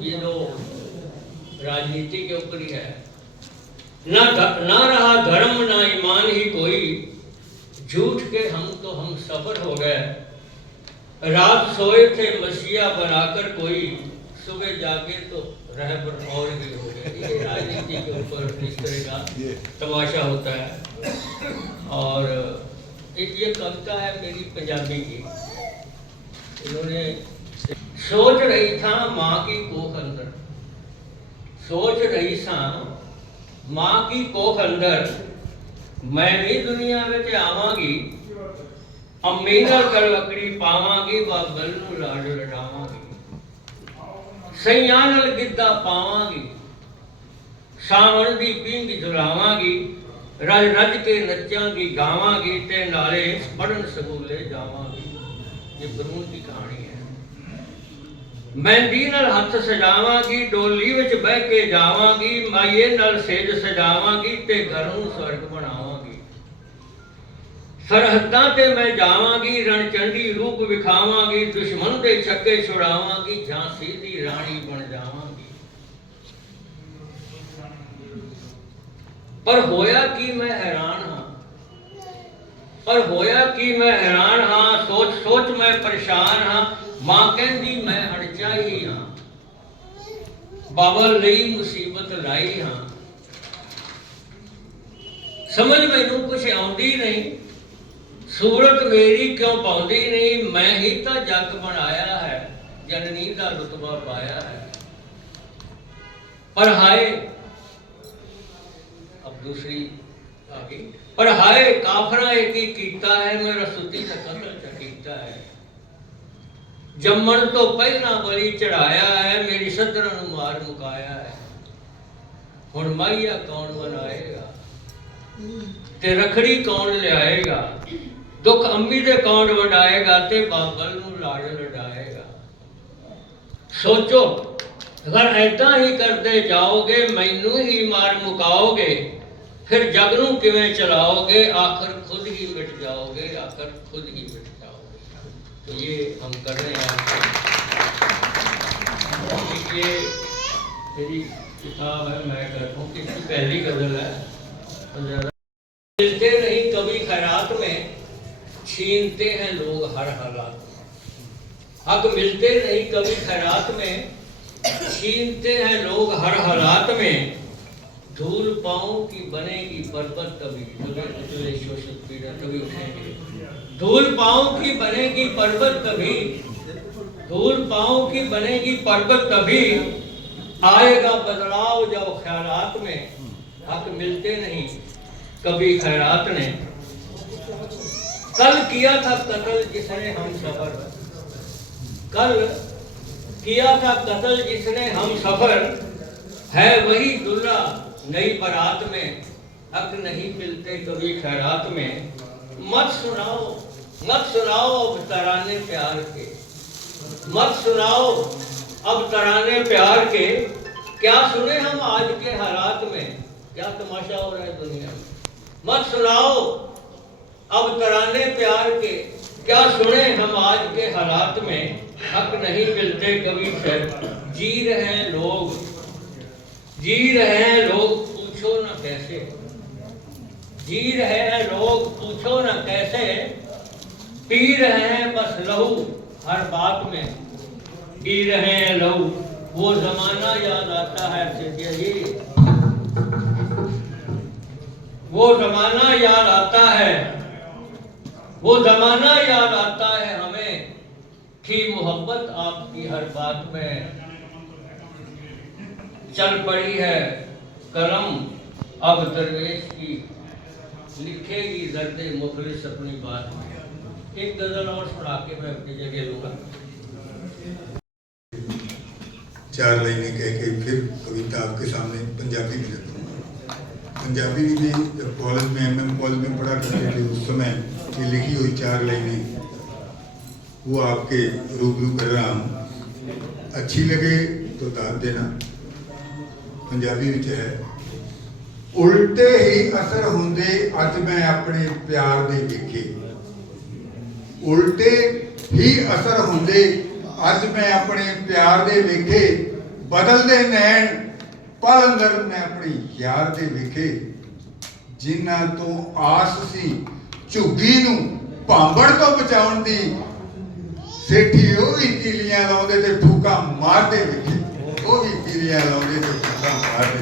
ये जो राजनीति के ऊपर ही है, ना रहा धर्म ना ईमान ही कोई, झूठ के हम तो हम सफर हो गए। रात सोए थे मसीहा बनाकर कोई, सुबह जागे तो रहबर और भी हो गए। ये राजनीति के ऊपर इस तरह का तमाशा होता है। और एक ये कविता है मेरी पंजाबी की, इन्होंने सोच रही था माँ की कोख अंदर, सोच रही सा माँ की कोख अंदर, मैं भी दुनिया में आवांगी, अम्मी नाल गलवकड़ी पावांगी, बाबल नूं लाड लडावांगी, सैयां नाल गिद्धा पावांगी, सावन दी पींग झुलावांगी, रज रज के नचांगी गावांगी, ते नाले पढ़न स्कूले जावांगी। ये बरूण की कहानी है। मेहंदी नाल हथ सजावांगी, डोली विच बह के जावांगी, माईए नाल सेज सजावांगी, ते घर नूं स्वर्ग बनावांगी। सरहदां ते मैं जावांगी, रणचंडी रूप विखावांगी, दुश्मन दे छक्के छुड़ावांगी, झांसी दी रानी बन जावांगी। पर होया कि मैं हैरान हाँ, पर होया कि मैं हैरान हाँ, सोच सोच मैं परेशान हाँ, मां कहंदी मैं अणचाही हाँ, बाबा लई मुसीबत लाई हाँ। समझ मैनू कुछ आउंदी नहीं, सूरत मेरी क्यों पाउंदी नहीं, मैं ही तो जग बनाया है, जननी का रुतबा पाया है। पर हाय, अब दूसरी आ गई, पर हाय काफरा एक ही कीता है, मेरा सुती का कत्ल कीता है। जम्मण तो पहला बलि चढ़ाया है, मेरी सदर नूं मार मुकाया है। हुण माइया कौन बनाएगा, ते रखड़ी कौन लियाएगा, दुख अम्मी दे कौन वंडाएगा, ते बाबल नूं लाड़ लड़ाएगा। सोचो अगर ऐदा ही करते जाओगे, मैनू ही मार मुकाओगे, फिर जग नूं किवें चलाओगे, आखिर खुद ही मिट जाओगे, आखिर खुद ही मिट जाओगे। तो ये हम कर रहे हैं। ये मेरी किताब है, मैं कहता हूँ कि इसकी पहली गजल है। मिलते नहीं कभी खैरात में, छीनते हैं लोग हर हालात में। हक मिलते नहीं कभी खैरात में, छीनते हैं लोग हर हालात में। धूल पाँव की बनेगी पर्वत कभी, शोषित पीड़ा कभी उठेंगे। धूल पाँव की बनेगी पर्वत कभी, धूल पाँव की बनेगी पर्वत कभी, आएगा बदलाव जो ख्यालात में। हक मिलते नहीं कभी खैरात ने, कल किया था कत्ल जिसने हम सफर, कल किया था कत्ल जिसने हम सफर, है वही दुल्हा नई बारात में। हक नहीं मिलते कभी खैरात में। मत सुनाओ अब तराने प्यार के, मत सुनाओ अब तराने प्यार के। क्या सुने हम आज के हालात में, क्या तमाशा हो रहा है दुनिया में। मत सुनाओ अब तराने प्यार के, क्या सुने हम आज के हालात में, हक नहीं मिलते कभी से। जी रहे हैं लोग पूछो न कैसे, जी रहे हैं लोग पूछो न कैसे, पी रहे हैं बस लहू हर बात में, पी रहे हैं लहू। वो जमाना याद आता है सिद्धिया जी, वो जमाना याद आता है, वो जमाना याद आता है हमें, थी मोहब्बत आपकी हर बात में। चल पड़ी है कलम अब दरवेश की, लिखेगी दर्द मुखलिस अपनी बात में। एक गजल और सुना के मैं अपनी जगह लूंगा। 4 लाइनें कह के फिर कविता आपके सामने पंजाबी में रखूँगा। पंजाबी में जब कॉलेज में MM कॉलेज में पढ़ा करते थे उस समय ये लिखी हुई 4 लाइनें वो आपके रूबरू कर रहा हूँ। अच्छी लगे तो दाद देना। पंजाबी विच है, उल्टे ही असर हुंदे अज मैं अपने प्यार दे वेखे, उल्टे ही असर हुंदे अज मैं अपने प्यार दे वेखे, बदलदे नैन पल अंदर मैं अपनी यार दे वेखे, जिन्हां तो आस सी झुग्गी नूं भांबड़ तो बचाउण दी, सेठी ਉਹ ਵੀ ਤੀਲੀਆਂ ਲਾਉਂਦੇ ਤੇ ਫੂਕਾਂ ਮਾਰਦੇ ਵੇਖੇ, ਉਹ ਵੀ ਤੀਲੀਆਂ ਲਾਉਂਦੇ ਤੇ ਫੂਕਾਂ ਮਾਰਦੇ।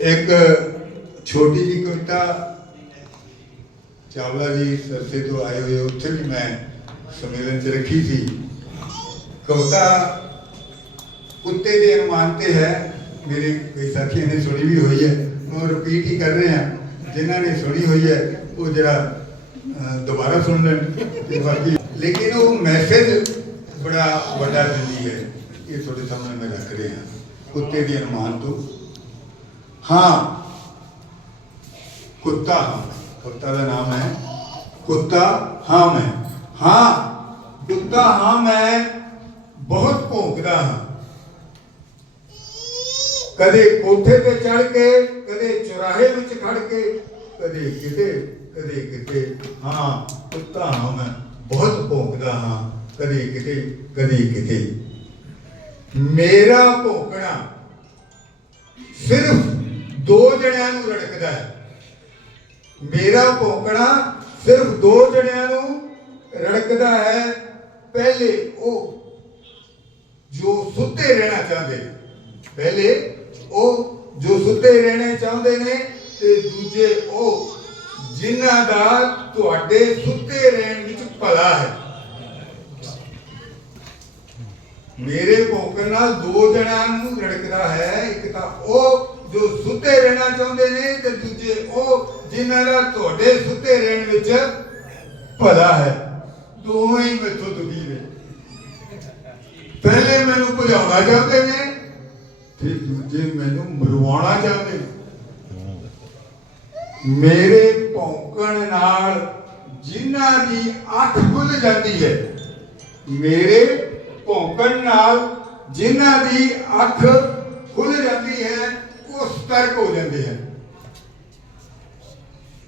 एक छोटी जी कविता चावला जी सरसे तो आए हुए उत्थे भी मैं सम्मेलन च रखी थी। कविता कुत्ते के अनुमान ते है, मेरे कई साथियों ने सुनी भी हुई है, मैं रिपीट ही कर रहे हैं। जिन्होंने ने सुनी हुई है वो जरा दोबारा सुन लें। बाकी लेकिन वो मैसेज बड़ा बड़ा दिंदी है, ये थोड़े सामने में रख रहे हैं। कुत्ते के अनुमान तो हाँ कुत्ता, हाँ कुत्ता का नाम है कुत्ता हाँ मैं, हाँ कुत्ता हाँ मैं बहुत भौंकदा हाँ, कदे कोठे पे चढ़ के, कदे चौराहे विच खड़ के, कदे किते हाँ कुत्ता हाँ मैं बहुत भौंकदा हाँ, कदे किते मेरा भौंकना सिर्फ 2 जणियां नूं रड़कदा है, मेरा भौंकना सिर्फ 2 जणियां नूं रड़कदा है। पहले वो जो सुते रहना चाहते हैं, पहले वो जो सुते रहना चाहते ने, ते दूजे वो जिन्हां दा तुहाडे सुते रहण विच भला है। मेरे भौंकण नाल 2 जणियां नूं रड़कदा है, एक तां वो जो सुते रहना चाहते ने, ते दूजे वो जिन्हां दा तुहाडे सुते रहण विच भला है। दोवें ही मैथों दुखी ने, पहले मैनू भजाउणा चाहते ने ते दूजे मैनू मरवाउणा चाहते ने। मेरे भौंकण नाल जिन्हां दी अख खुल जाती है, मेरे भौंकण नाल जिन्हां दी अख खुल जाती है वो सतर्क हो जाते हैं,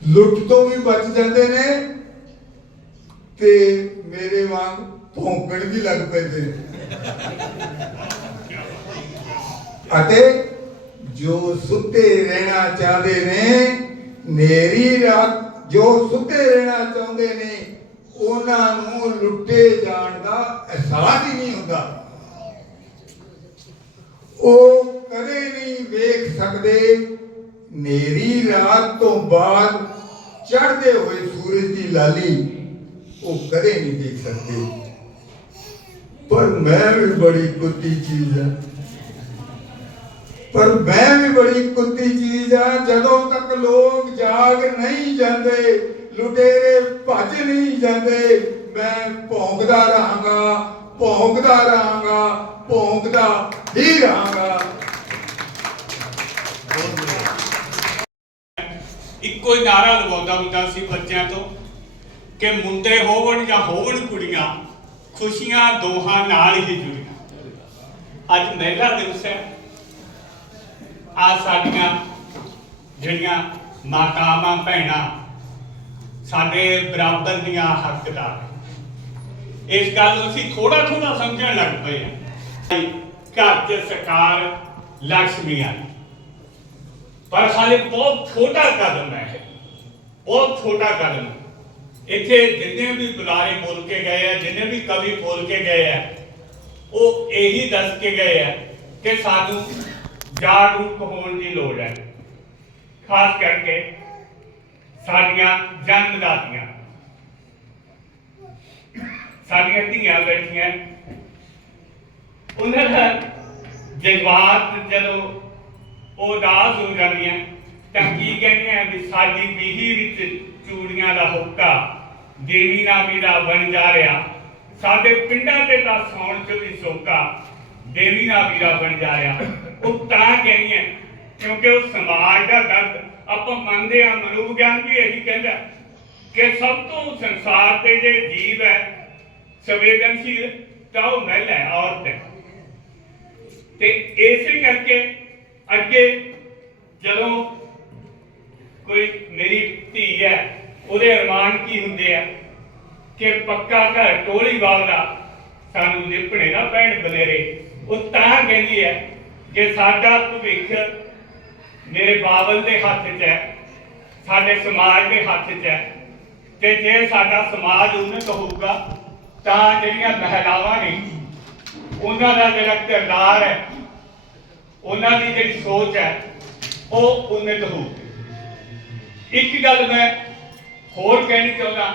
लुट तो भी बच जाते ने ते मेरे वांग भौंकण भी लग पैंदे ने। अते जो सुते रहना चाहते ने नेरी रात, जो सुते रहना चाहते ने उन्हां नूं लुटे जाण दा एहसास ही नहीं हुंदा। ओ कदे नहीं वेख सकते नेरी रात तो बाद चढ़ते हुए सूरज की लाली, वो कदे नहीं देख सकते। पर मैं भी बड़ी कुत्ती चीज है, पर मैं भी बड़ी कुत्ती चीज है। जदों तक लोग जाग नहीं जाते, लुटेरे भज नहीं जाते, मैं भौंकदा रहांगा, भौंकदा रहांगा, भौंकदा ही रहांगा। ਇੱਕੋ ਹੀ ਨਾਰਾ ਲਗਾਉਂਦਾ ਹੁੰਦਾ ਸੀ ਬੱਚਿਆਂ ਤੋਂ ਕਿ ਮੁੰਡੇ ਹੋਵਣ ਜਾਂ ਹੋਵਣ ਕੁੜੀਆਂ, ਖੁਸ਼ੀਆਂ ਦੋਹਾਂ ਨਾਲ ਹੀ ਜੁੜੀਆਂ। ਅੱਜ ਮਹਿਲਾ ਦਿਵਸ ਹੈ। ਆ ਸਾਡੀਆਂ ਜਿਹੜੀਆਂ ਮਾਤਾਵਾਂ ਭੈਣਾਂ ਸਾਡੇ ਬਰਾਬਰ ਦੀਆਂ ਹੱਕਦਾਰ। ਇਸ ਗੱਲ ਨੂੰ ਅਸੀਂ ਥੋੜਾ ਥੋੜਾ ਸਮਝਣ ਲੱਗ ਪਏ ਹਾਂ। ਘਰ 'ਚ ਸਰਕਾਰ ਲక్ష్ਮੀ ਆਈ, ਪਰ ਹਾਲੇ ਬਹੁਤ ਛੋਟਾ ਕਦਮ ਹੈ ਇਹ, ਬਹੁਤ ਛੋਟਾ ਕਦਮ। ਇੱਥੇ ਜਿੰਨੇ ਵੀ ਬੁਲਾਰੇ ਬੋਲ ਕੇ ਗਏ ਆ, ਜਿੰਨੇ ਵੀ ਕਵੀ ਬੋਲ ਕੇ ਗਏ ਆ, ਉਹ ਇਹੀ ਦੱਸ ਕੇ ਗਏ ਆ ਕਿ ਸਾਨੂੰ ਜਾਗਰੂਕ ਹੋਣ ਦੀ ਲੋੜ ਹੈ। ਖਾਸ ਕਰਕੇ ਸਾਡੀਆਂ ਜਨਮਦਾਤੀਆਂ, ਸਾਡੀਆਂ ਧੀਆਂ ਬੈਠੀਆਂ, ਉਹਨਾਂ ਦਾ ਜਜ਼ਬਾਤ ਜਦੋਂ ਉਦਾਸ ਹੋ ਜਾਂਦੀਆਂ ਤਾਂ ਕੀ ਕਹਿੰਦੀਆਂ ਵੀ ਸਾਡੀ ਪੀੜ੍ਹੀ ਵਿੱਚ ਚੂੜੀਆਂ ਦਾ ਹੁੱਕਾ ਦੇਵੀ ਨਾ ਵੀਰਾ ਬਣ ਜਾ ਰਿਹਾ, ਸਾਡੇ ਪਿੰਡਾਂ ਤੇ ਤਾਂ ਸੌਣ ਚ ਵੀ ਸੋਕਾ ਦੇਵੀ ਨਾ ਵੀਰਾ ਬਣ ਜਾ ਰਿਹਾ। ਉਹ ਤਾਂ ਕਹਿੰਦੀਆਂ ਕਿਉਂਕਿ ਉਹ ਸਮਾਜ ਦਾ ਦਰਦ ਆਪਾਂ ਮੰਨਦੇ ਹਾਂ। ਮਨੋਵਿਗਿਆਨ ਵੀ ਇਹੀ ਕਹਿੰਦਾ ਕਿ ਸਭ ਤੋਂ ਸੰਸਾਰ ਤੇ ਜੇ ਜੀਵ ਹੈ ਸੰਵੇਦਨਸ਼ੀਲ ਤਾਂ ਉਹ ਮਹਿਲਾ ਹੈ, ਔਰਤ ਹੈ। ਤੇ ਇਸੇ ਕਰਕੇ ਅੱਗੇ ਜਦੋਂ ਕੋਈ ਮੇਰੀ ਧੀ ਹੈ, ਉਹਦੇ ਅਰਮਾਨ ਕੀ ਹੁੰਦੇ ਆ ਕਿ ਪੱਕਾ ਘਰ ਟੋਲੀ ਵਾਲਾ ਸਾਨੂੰ ਨਿਪਣੇ ਨਾ ਪੈਣ ਬਨੇਰੇ। ਉਹ ਤਾਂ ਕਹਿੰਦੀ ਹੈ ਕਿ ਸਾਡਾ ਭਵਿੱਖ ਮੇਰੇ ਬਾਬਲ ਦੇ ਹੱਥ 'ਚ ਹੈ, ਸਾਡੇ ਸਮਾਜ ਦੇ ਹੱਥ 'ਚ ਹੈ। ਤੇ ਜੇ ਸਾਡਾ ਸਮਾਜ ਉन्नत ਹੋਊਗਾ ਤਾਂ ਜਿਹੜੀਆਂ ਮਹਿਲਾਵਾਂ ਨੇ ਉਹਨਾਂ ਦਾ ਜਿਹੜਾ ਕਿਰਦਾਰ ਹੈ, ਉਹਨਾਂ ਦੀ ਜਿਹੜੀ ਸੋਚ ਹੈ ਉਹ उन्नत ਹੋਊ। ਇੱਕ ਗੱਲ ਮੈਂ ਹੋਰ ਕਹਿਣੀ ਚਾਹੁੰਦਾ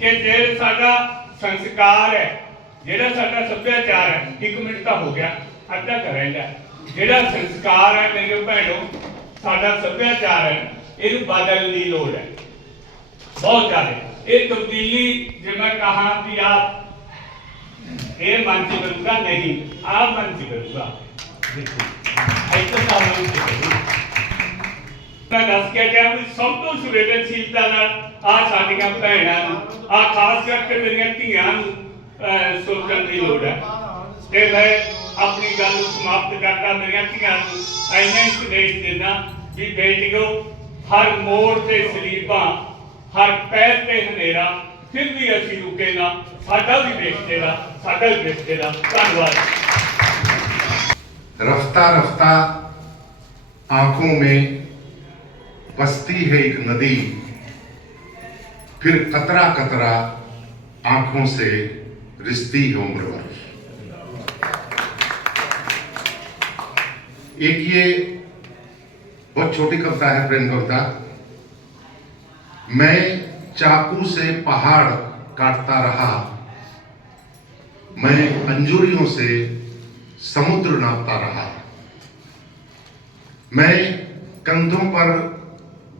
ਕਿ ਜੇ ਸਾਡਾ ਸੰਸਕਾਰ ਹੈ, ਜਿਹੜਾ ਸਾਡਾ ਸੱਭਿਆਚਾਰ ਹੈ, 1 ਮਿੰਟ ਤਾਂ ਹੋ ਗਿਆ, ਅੱਧਾ ਕਰ ਰਹਿੰਦਾ, ਜਿਹੜਾ ਸੰਸਕਾਰ ਹੈ ਮੇਰੇ ਭੈਣੋ, ਸਾਡਾ ਸੱਭਿਆਚਾਰ ਹੈ, ਇਹਨੂੰ ਬਦਲਣ ਦੀ ਲੋੜ ਹੈ ਬਹੁਤ ਜ਼ਿਆਦਾ। ਇਹ ਤਬਦੀਲੀ ਜੇ ਮੈਂ ਕਹਾ ਕਿ ਆਪ ਇਹ ਮਨ ਚ ਕਰੂਗਾ, ਨਹੀਂ ਆਪ ਮਨ ਚ ਕਰੂਗਾ। ਮੈਂ ਦੱਸ ਕੇ ਗਿਆ ਵੀ ਸਭ ਤੋਂ ਸੰਵੇਦਨਸ਼ੀਲਤਾ ਨਾਲ ਆ ਸਾਡੀਆਂ ਭੈਣਾਂ ਨੂੰ, ਆ ਖਾਸ ਕਰਕੇ ਮੇਰੀਆਂ ਧੀਆਂ ਨੂੰ ਸੋਚਣ ਦੀ ਲੋੜ ਹੈ। ਤੇ ਮੈਂ ਆਪਣੀ ਗੱਲ ਨੂੰ ਸਮਾਪਤ ਕਰਦਾ। ਮੇਰੀਆਂ ਧੀਆਂ ਨੂੰ ਇੰਨਾ ਹੀ ਸੰਦੇਸ਼ ਦਿੰਦਾ ਵੀ ਬੇਟੀਓ, ਹਰ ਮੋੜ ਤੇ ਸਲੀਬਾਂ, ਹਰ ਪੈਰ ਤੇ ਹਨੇਰਾ, ਫਿਰ ਵੀ ਅਸੀਂ ਰੁਕੇ ਨਾ, ਸਾਡਾ भी बेचते रहा, साडा भी बेचते रहा। धन्यवाद। रफ्ता रफ्ता आंखों में बसती है एक नदी, फिर कतरा कतरा आंखों से रिश्ती है उम्र भर। एक ये बहुत छोटी कविता है, प्रेम कविता। मैं चाकू से पहाड़ काटता रहा, मैं अंजुरियों से समुद्र नापता रहा, मैं कंधों पर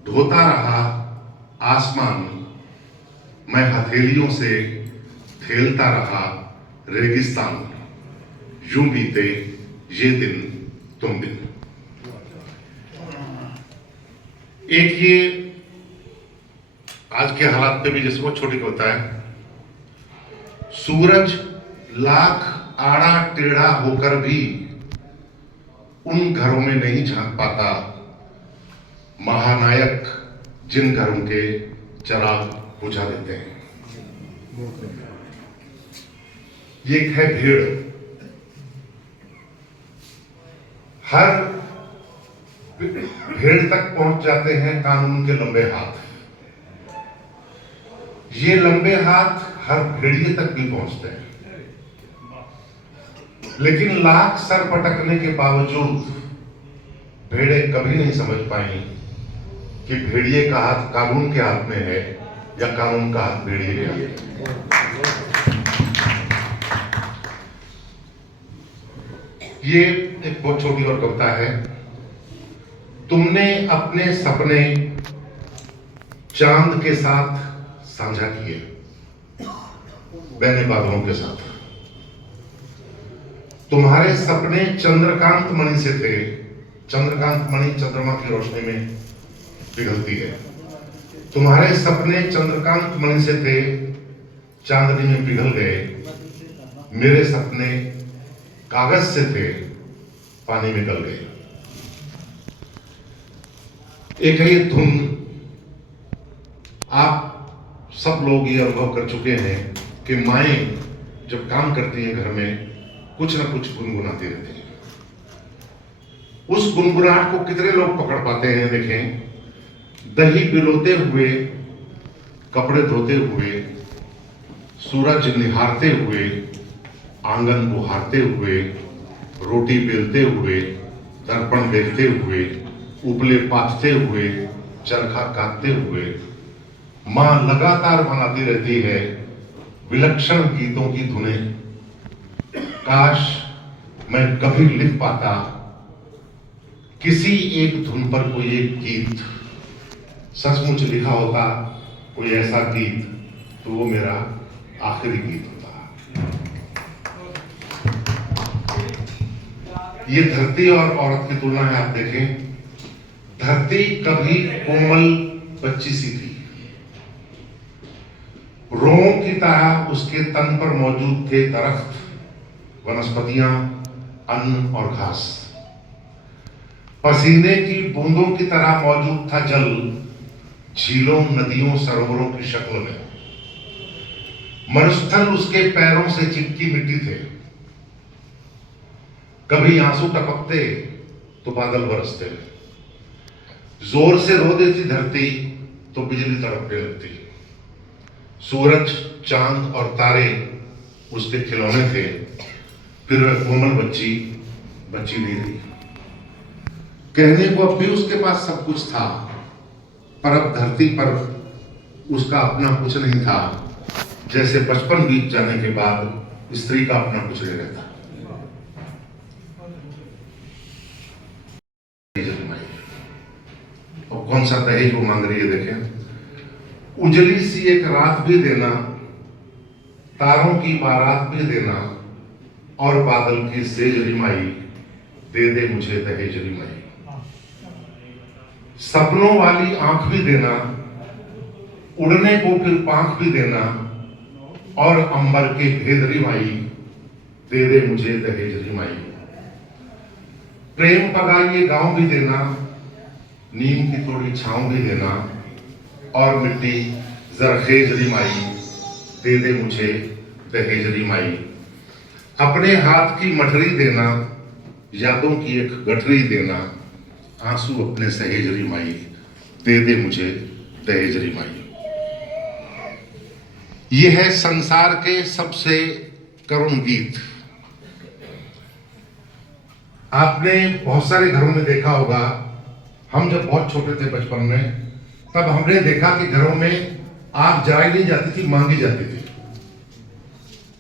ढोता रहा आसमान, मैं हथेलियों से थेलता रहा रेगिस्तान, यूं बीते ये दिन तुम दिन। एक ये आज के हालात पे भी जैसे बहुत छोटी कविता है। सूरज लाख आड़ा टेढ़ा होकर भी उन घरों में नहीं झांक पाता, महानायक जिन घरों के चिराग बुझा देते हैं। ये एक है भीड़। हर भीड़ तक पहुंच जाते हैं कानून के लंबे हाथ। ये लंबे हाथ हर भेड़िए तक भी पहुंचते हैं, लेकिन लाख सर पटकने के बावजूद भेड़े कभी नहीं समझ पाई कि भेड़िए का हाथ कानून के हाथ में है या कानून का हाथ भेड़िए के हाथ में। ये एक बहुत छोटी और कविता है। तुमने अपने सपने चांद के साथ साझा किए, बहने बादलों के साथ। तुम्हारे सपने चंद्रकांत मणि से थे। चंद्रकांत मणि चंद्रमा की रोशनी में पिघलती है। तुम्हारे सपने चंद्रकांत मणि से थे, चांदनी में पिघल गए। मेरे सपने कागज से थे, पानी में गल गए। एक है ये धुन। आप सब लोग ये अनुभव कर चुके हैं कि माएं जब काम करती हैं घर में कुछ ना कुछ गुनगुनाती रहती हैं। उस गुनगुनाहट को कितने लोग पकड़ पाते हैं? देखें, दही पिलोते हुए, कपड़े धोते हुए, सूरज निहारते हुए, आंगन बुहारते हुए, रोटी बेलते हुए, दर्पण देखते हुए, उपले पाथते हुए, चरखा काटते हुए मां लगातार बनाती रहती है विलक्षण गीतों की धुनें। काश मैं कभी लिख पाता किसी एक धुन पर कोई एक गीत, सचमुच लिखा होता कोई ऐसा गीत, तो वो मेरा आखिरी गीत होता। ये धरती और औरत की तुलना है। आप देखें, धरती कभी कोमल बच्ची सी थी, रों की तरह उसके तन पर मौजूद थे दरख्त, वनस्पतियां, अन्न और घास। पसीने की बूंदों की तरह मौजूद था जल, झीलों, नदियों, सरोवरों की शक्ल में। मरुस्थल उसके पैरों से चिपकी मिट्टी थे। कभी आंसू टपकते तो बादल बरसते, जोर से रो देती धरती तो बिजली तड़पने लगती। सूरज, चांद और तारे उसके खिलौने थे, फिर वह कोमल बच्ची नहीं रही। कहने को अब भी उसके पास सब कुछ था, पर अब धरती पर उसका अपना कुछ नहीं था, जैसे बचपन बीत जाने के बाद स्त्री का अपना कुछ नहीं रहता। और कौन सा दहेज वो मांग रही है? देखें, उजली सी एक रात भी देना, तारों की बारात भी देना, और बादल की सेज रिमाई, दे दे मुझे दहेज रिमाई। सपनों वाली आंख भी देना, उड़ने को फिर पांख भी देना, और अंबर के भेद रिमाई, दे दे मुझे दहेज रिमाई। प्रेम पगाइए गांव भी देना, नीम की थोड़ी छांव भी देना, और मिट्टी जरखेज रिमाई, दे दे मुझे दहेज रिमाई। अपने हाथ की मठरी देना, यादों की एक गठरी देना, आंसू अपने सहेज रिमाई, दे दे मुझे दहेज रिमाई। यह है संसार के सबसे करुण गीत। आपने बहुत सारे घरों में देखा होगा, हम जब बहुत छोटे थे बचपन में, तब हमने देखा कि घरों में आग जलाई नहीं जाती थी, मांगी जाती थी।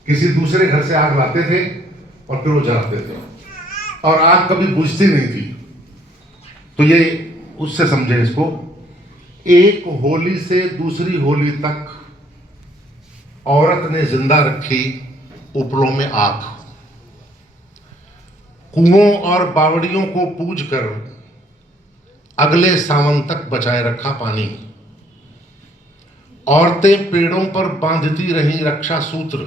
किसी दूसरे घर से आग लाते थे और फिर वो जलाते थे, और आग कभी बुझती नहीं थी। तो ये उससे समझे इसको, एक होली से दूसरी होली तक औरत ने जिंदा रखी उपलों में आग, कुओं और बावड़ियों को पूज कर अगले सावन तक बचाए रखा पानी। औरतें पेड़ों पर बांधती रहीं रक्षा सूत्र,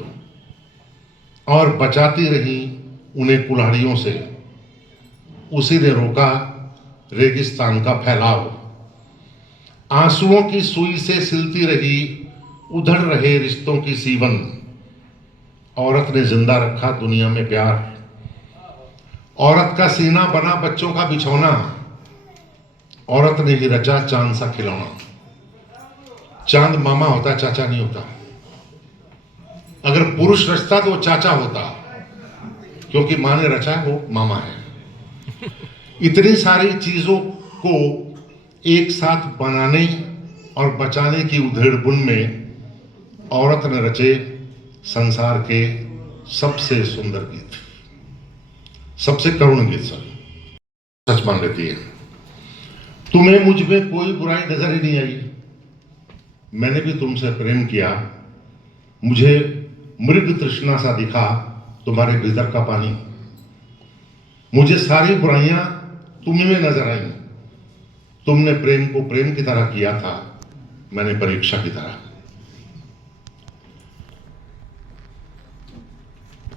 और बचाती रहीं उन्हें कुल्हाड़ियों से। उसी ने रोका रेगिस्तान का फैलाव। आंसुओं की सुई से सिलती रही उधड़ रहे रिश्तों की सीवन। औरत ने जिंदा रखा दुनिया में प्यार। औरत का सीना बना बच्चों का बिछौना। औरत ने ही रचा चांद सा खिलौना। चांद मामा होता, चाचा नहीं होता। अगर पुरुष रचता तो वो चाचा होता, क्योंकि मां ने रचा वो मामा है। इतनी सारी चीजों को एक साथ बनाने और बचाने की उधेड़-बुन में औरत ने रचे संसार के सबसे सुंदर गीत, सबसे करुण गीत। सच मान लेती है। तुम्हें मुझ में कोई बुराई नजर ही नहीं आई। मैंने भी तुमसे प्रेम किया। मुझे मृग तृष्णा सा दिखा तुम्हारे भीतर का पानी। मुझे सारी बुराइयां तुम्हें में नजर आई। तुमने प्रेम को प्रेम की तरह किया था, मैंने परीक्षा की तरह।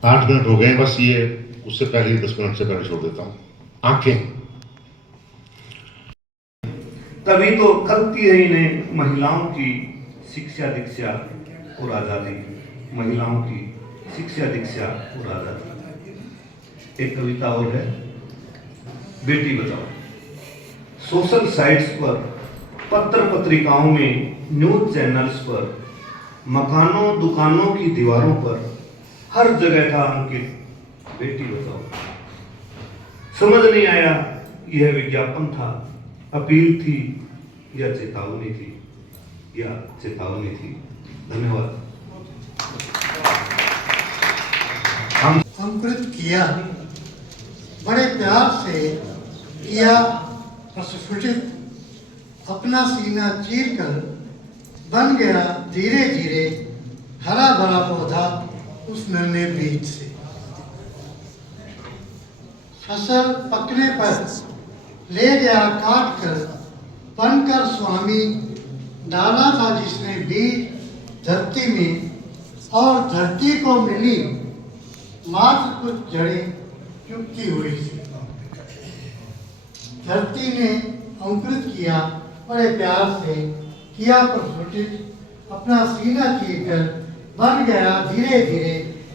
8 मिनट हो गए बस, ये उससे पहले 10 मिनट से पहले छोड़ देता हूं। आंखें तभी तो खलती है इन्हें महिलाओं की शिक्षा दीक्षा और आज़ादी, महिलाओं की शिक्षा दीक्षा और आज़ादी। एक कविता और है, बेटी बचाओ। सोशल साइट्स पर, पत्र पत्रिकाओं में, न्यूज चैनल्स पर, मकानों दुकानों की दीवारों पर हर जगह था अंकित बेटी बचाओ। समझ नहीं आया यह विज्ञापन था, अपील थी या चेतावनी थी, धन्यवाद। अंकुरित किया, बड़े प्यार से किया प्रस्फुटित, अपना सीना चीर कर बन गया धीरे धीरे हरा भरा पौधा उस नन्हे बीज से। फसल पकने पर ले गया काट कर, बनकर स्वामी डाला था जिसने बीज धरती में, और धरती को मिली मात्र कुछ जड़ें चुपती हुई सी। धरती ने अंकुरित किया, बड़े प्यार से किया प्रस्फुटित, अपना सीना चीर कर बन गया धीरे धीरे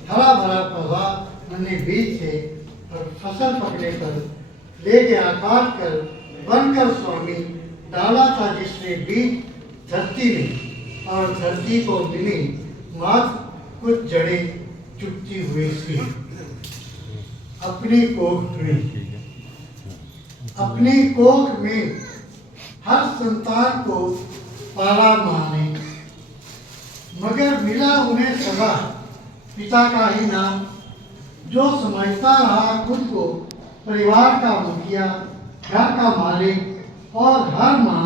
हरा भरा पौधा नन्हे बीज से। और फसल पकने पर ले गया काट कर, बनकर स्वामी डाला था जिसने बीज धरती में, और धरती को मिली मात्र कुछ जड़ें चुपती हुई सी। अपनी कोख में हर संतान को पाला माँ ने, मगर मिला उन्हें सदा पिता का ही नाम, जो समझता रहा खुद को परिवार का मुखिया, घर का मालिक, और हर माँ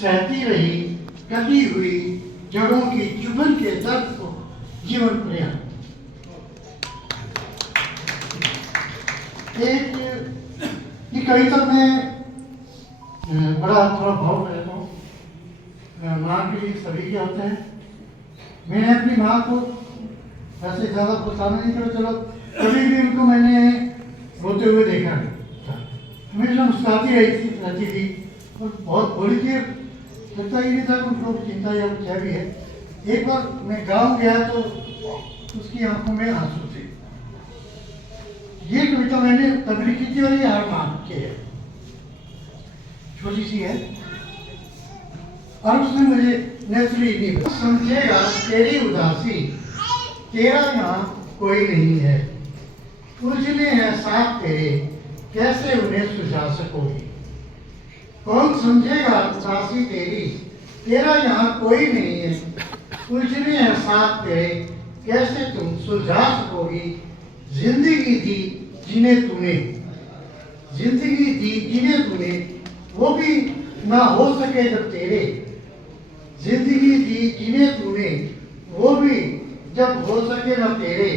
सहती रही कटी हुई जड़ों की चुभन के दर्द को जीवन पर्यंत। एक ये कविता में बड़ा थोड़ा भाव रहता हूँ। माँ के लिए सभी के होते हैं। मैंने अपनी माँ को वैसे ज़्यादा परेशान नहीं किया, चलो कभी भी उनको मैंने रोते हुए देखा था। हमेशा मुस्कुराती रहती थी और बहुत भोली थी। लगता ही नहीं था उनको चिंता या क्या भी है। एक बार मैं गाँव गया तो उसकी आंखों में आंसू थे। ये कविता मैंने तब लिखी थी और ये हर माँ की है, छोटी सी है। और उसने मुझे नेचुरली नहीं समझेगा तेरी उदासी, तेरा यहाँ कोई नहीं है, उलझने हैं साथ तेरे, कैसे उन्हें सुझा सकोगी। कौन समझेगा उदासी तेरी, तेरा यहाँ कोई नहीं है, उलझने हैं साथ तेरे, कैसे तुम सुलझा सकोगी। जिंदगी दी जिन्हें तूने, जिंदगी दी जिन्हें तूने, वो भी ना हो सके जब तेरे। जिंदगी दी जिन्हें तूने, वो भी जब हो सके ना तेरे।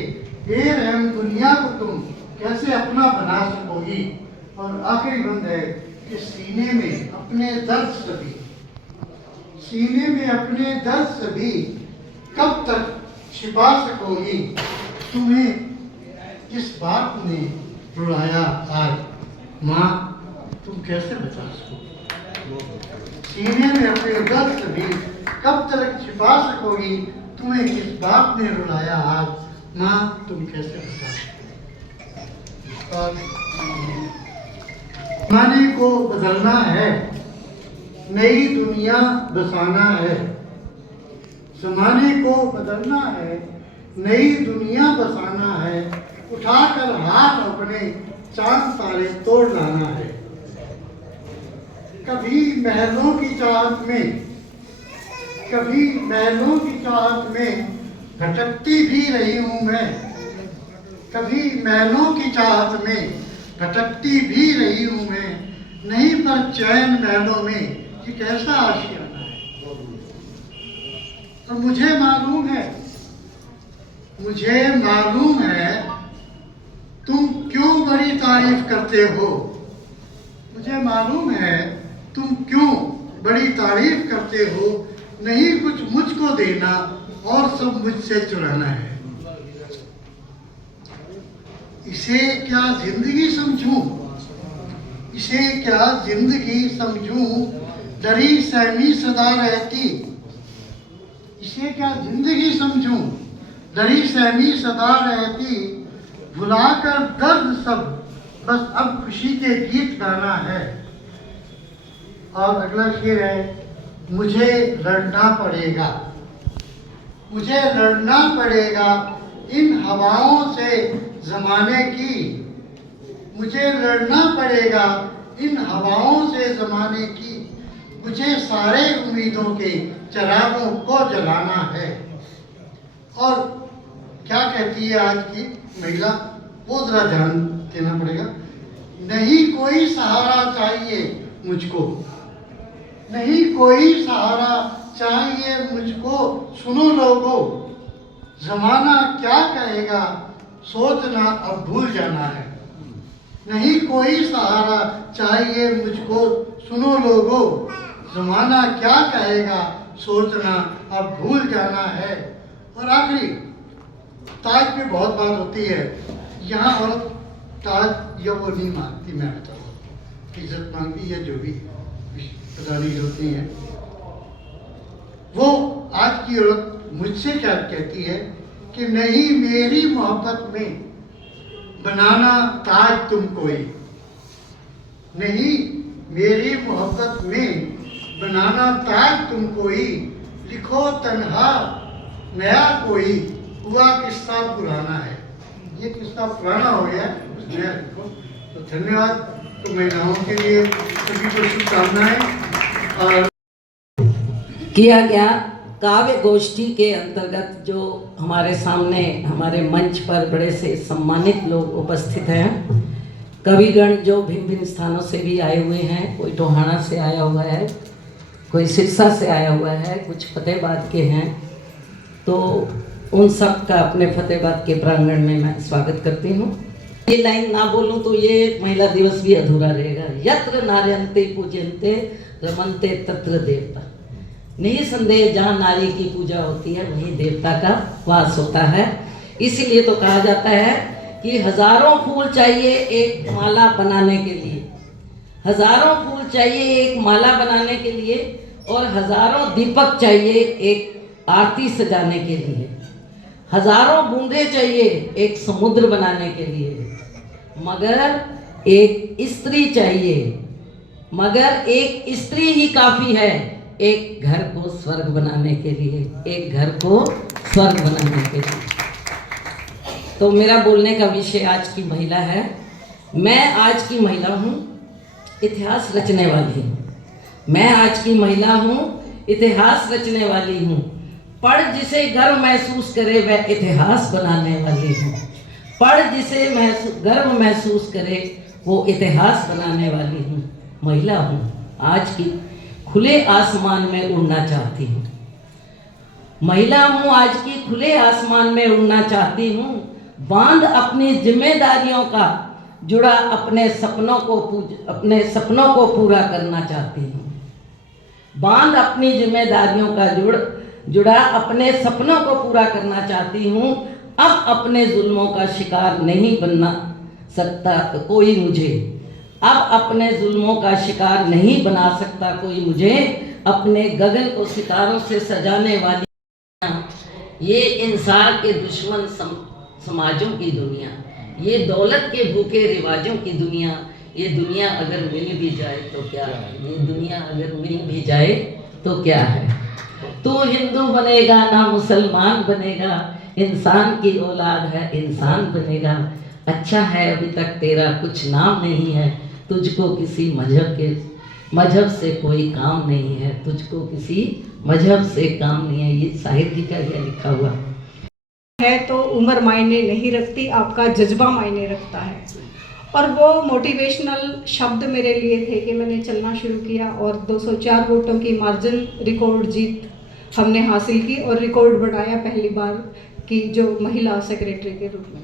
बेरहम दुनिया को तुम कैसे अपना बना सकोगी। और आखिरी बंद है कि सीने में अपने दर्द सभी, सीने में अपने दर्द सभी कब तक छिपा सकोगी। तुम्हें किस बात ने रुलाया आज माँ, तुम कैसे बचा सकोगी। सीने में अपने दर्द सभी कब तक छिपा सकोगी। तुम्हें किस बात ने रुलाया आज माँ, तुम कैसे बचा सकोगी। जमाने को बदलना है, नई दुनिया बसाना है। जमाने को बदलना है, नई दुनिया बसाना है। उठाकर हाथ अपने चांद तारे तोड़ लाना है। कभी महलों की चाहत में, कभी महलों की चाहत में भटकती भी रही हूँ मैं। कभी महलों की चाहत में भटकती भी रही हूँ मैं। नहीं पर चैन महलों में कि कैसा आशियाना है। तो मुझे मालूम है, मुझे मालूम है तुम क्यों बड़ी तारीफ करते हो। मुझे मालूम है तुम क्यों बड़ी तारीफ करते हो। नहीं कुछ मुझको देना और सब मुझसे चुराना है। इसे क्या जिंदगी समझूं, इसे क्या जिंदगी समझूं। डरी सहमी सदा रहती, इसे क्या जिंदगी समझूं, दरी सहमी सदा रहती, भुलाकर दर्द सब, बस अब खुशी के गीत गाना है। और अगला शेर है, मुझे लड़ना पड़ेगा, मुझे लड़ना पड़ेगा इन हवाओं से ज़माने की, मुझे लड़ना पड़ेगा इन हवाओं से ज़माने की, मुझे सारे उम्मीदों के चिरागों को जलाना है। और क्या कहती है आज की महिला, वो जरा ध्यान देना पड़ेगा। नहीं कोई सहारा चाहिए मुझको, नहीं कोई सहारा चाहिए मुझको, सुनो लोगो जमाना क्या कहेगा, सोचना अब भूल जाना है। नहीं कोई सहारा चाहिए मुझको, सुनो लोगो जमाना क्या कहेगा, सोचना अब भूल जाना है। और आखिरी, ताज पे बहुत बात होती है, यहाँ औरत ताज या वो नहीं मांगती, मैं बताऊँ, इज्जत मांगती है, जो भी प्रधानी होती हैं। वो आज की औरत मुझसे क्या कहती है कि नहीं मेरी मोहब्बत में बनाना ताज तुम कोई, नहीं मेरी मोहब्बत में बनाना ताज तुम कोई, लिखो तन्हा नया कोई, हुआ किस्सा पुराना है। ये किस्सा पुराना हो गया, कुछ नया लिखो। तो धन्यवाद। तो महिलाओं के लिए सभी को शुभकामनाएं। और किया गया काव्य गोष्ठी के अंतर्गत जो हमारे सामने हमारे मंच पर बड़े से सम्मानित लोग उपस्थित हैं, कविगण जो भिन्न भिन्न स्थानों से भी आए हुए हैं, कोई टोहाना से आया हुआ है, कोई सिरसा से आया हुआ है, कुछ फतेहाबाद के हैं, तो उन सब का अपने फतेहाबाद के प्रांगण में मैं स्वागत करती हूँ। ये लाइन ना बोलूँ तो ये महिला दिवस भी अधूरा रहेगा। यत्र नार्यन्ते पूजन्ते रमन्ते तत्र देवता। निसंदेह जहाँ नारी की पूजा होती है वहीं देवता का वास होता है। इसीलिए तो कहा जाता है कि हजारों फूल चाहिए एक माला बनाने के लिए, हजारों फूल चाहिए एक माला बनाने के लिए, और हजारों दीपक चाहिए एक आरती सजाने के लिए, हजारों बूंदे चाहिए एक समुद्र बनाने के लिए, मगर एक स्त्री चाहिए, मगर एक स्त्री ही काफी है एक घर को स्वर्ग बनाने के लिए, एक घर को स्वर्ग बनाने के लिए। तो मेरा बोलने का विषय आज की महिला है। मैं आज की महिला हूँ, इतिहास रचने वाली हूँ। मैं आज की महिला हूँ, इतिहास रचने वाली हूँ। पढ़ जिसे गर्व महसूस करे वह इतिहास बनाने वाली हूँ। पढ़ जिसे गर्व महसूस करे वो इतिहास बनाने वाली हूँ। महिला हूँ, आज की खुले आसमान में उड़ना चाहती हूँ। महिला हूँ, आज की खुले आसमान में उड़ना चाहती हूँ। बांध अपनी जिम्मेदारियों का जुड़ा अपने सपनों को पूरा करना चाहती हूँ। बांध अपनी जिम्मेदारियों का जुड़ा अपने सपनों को पूरा करना चाहती हूँ। अब अपने जुल्मों का शिकार नहीं बनना सकता कोई मुझे, अब अपने जुल्मों का शिकार नहीं बना सकता कोई मुझे। अपने गगन को सितारों से सजाने वाली ये इंसान के दुश्मन समाजों की दुनिया, ये दौलत के भूखे रिवाजों की दुनिया, ये दुनिया अगर मिल भी जाए तो क्या है, ये दुनिया अगर मिल भी जाए तो क्या है। तू हिंदू बनेगा ना मुसलमान बनेगा, इंसान की औलाद है इंसान बनेगा। अच्छा है अभी तक तेरा कुछ नाम नहीं है, तुझको किसी मजहब से कोई काम नहीं है, तुझको किसी मजहब से काम नहीं है। ये साहित्य का यह लिखा हुआ है। तो उम्र मायने नहीं रखती, आपका जज्बा मायने रखता है। और वो मोटिवेशनल शब्द मेरे लिए थे कि मैंने चलना शुरू किया और 204 वोटों की मार्जिन रिकॉर्ड जीत हमने हासिल की और रिकॉर्ड बढ़ाया पहली बार की जो महिला सेक्रेटरी के रूप में।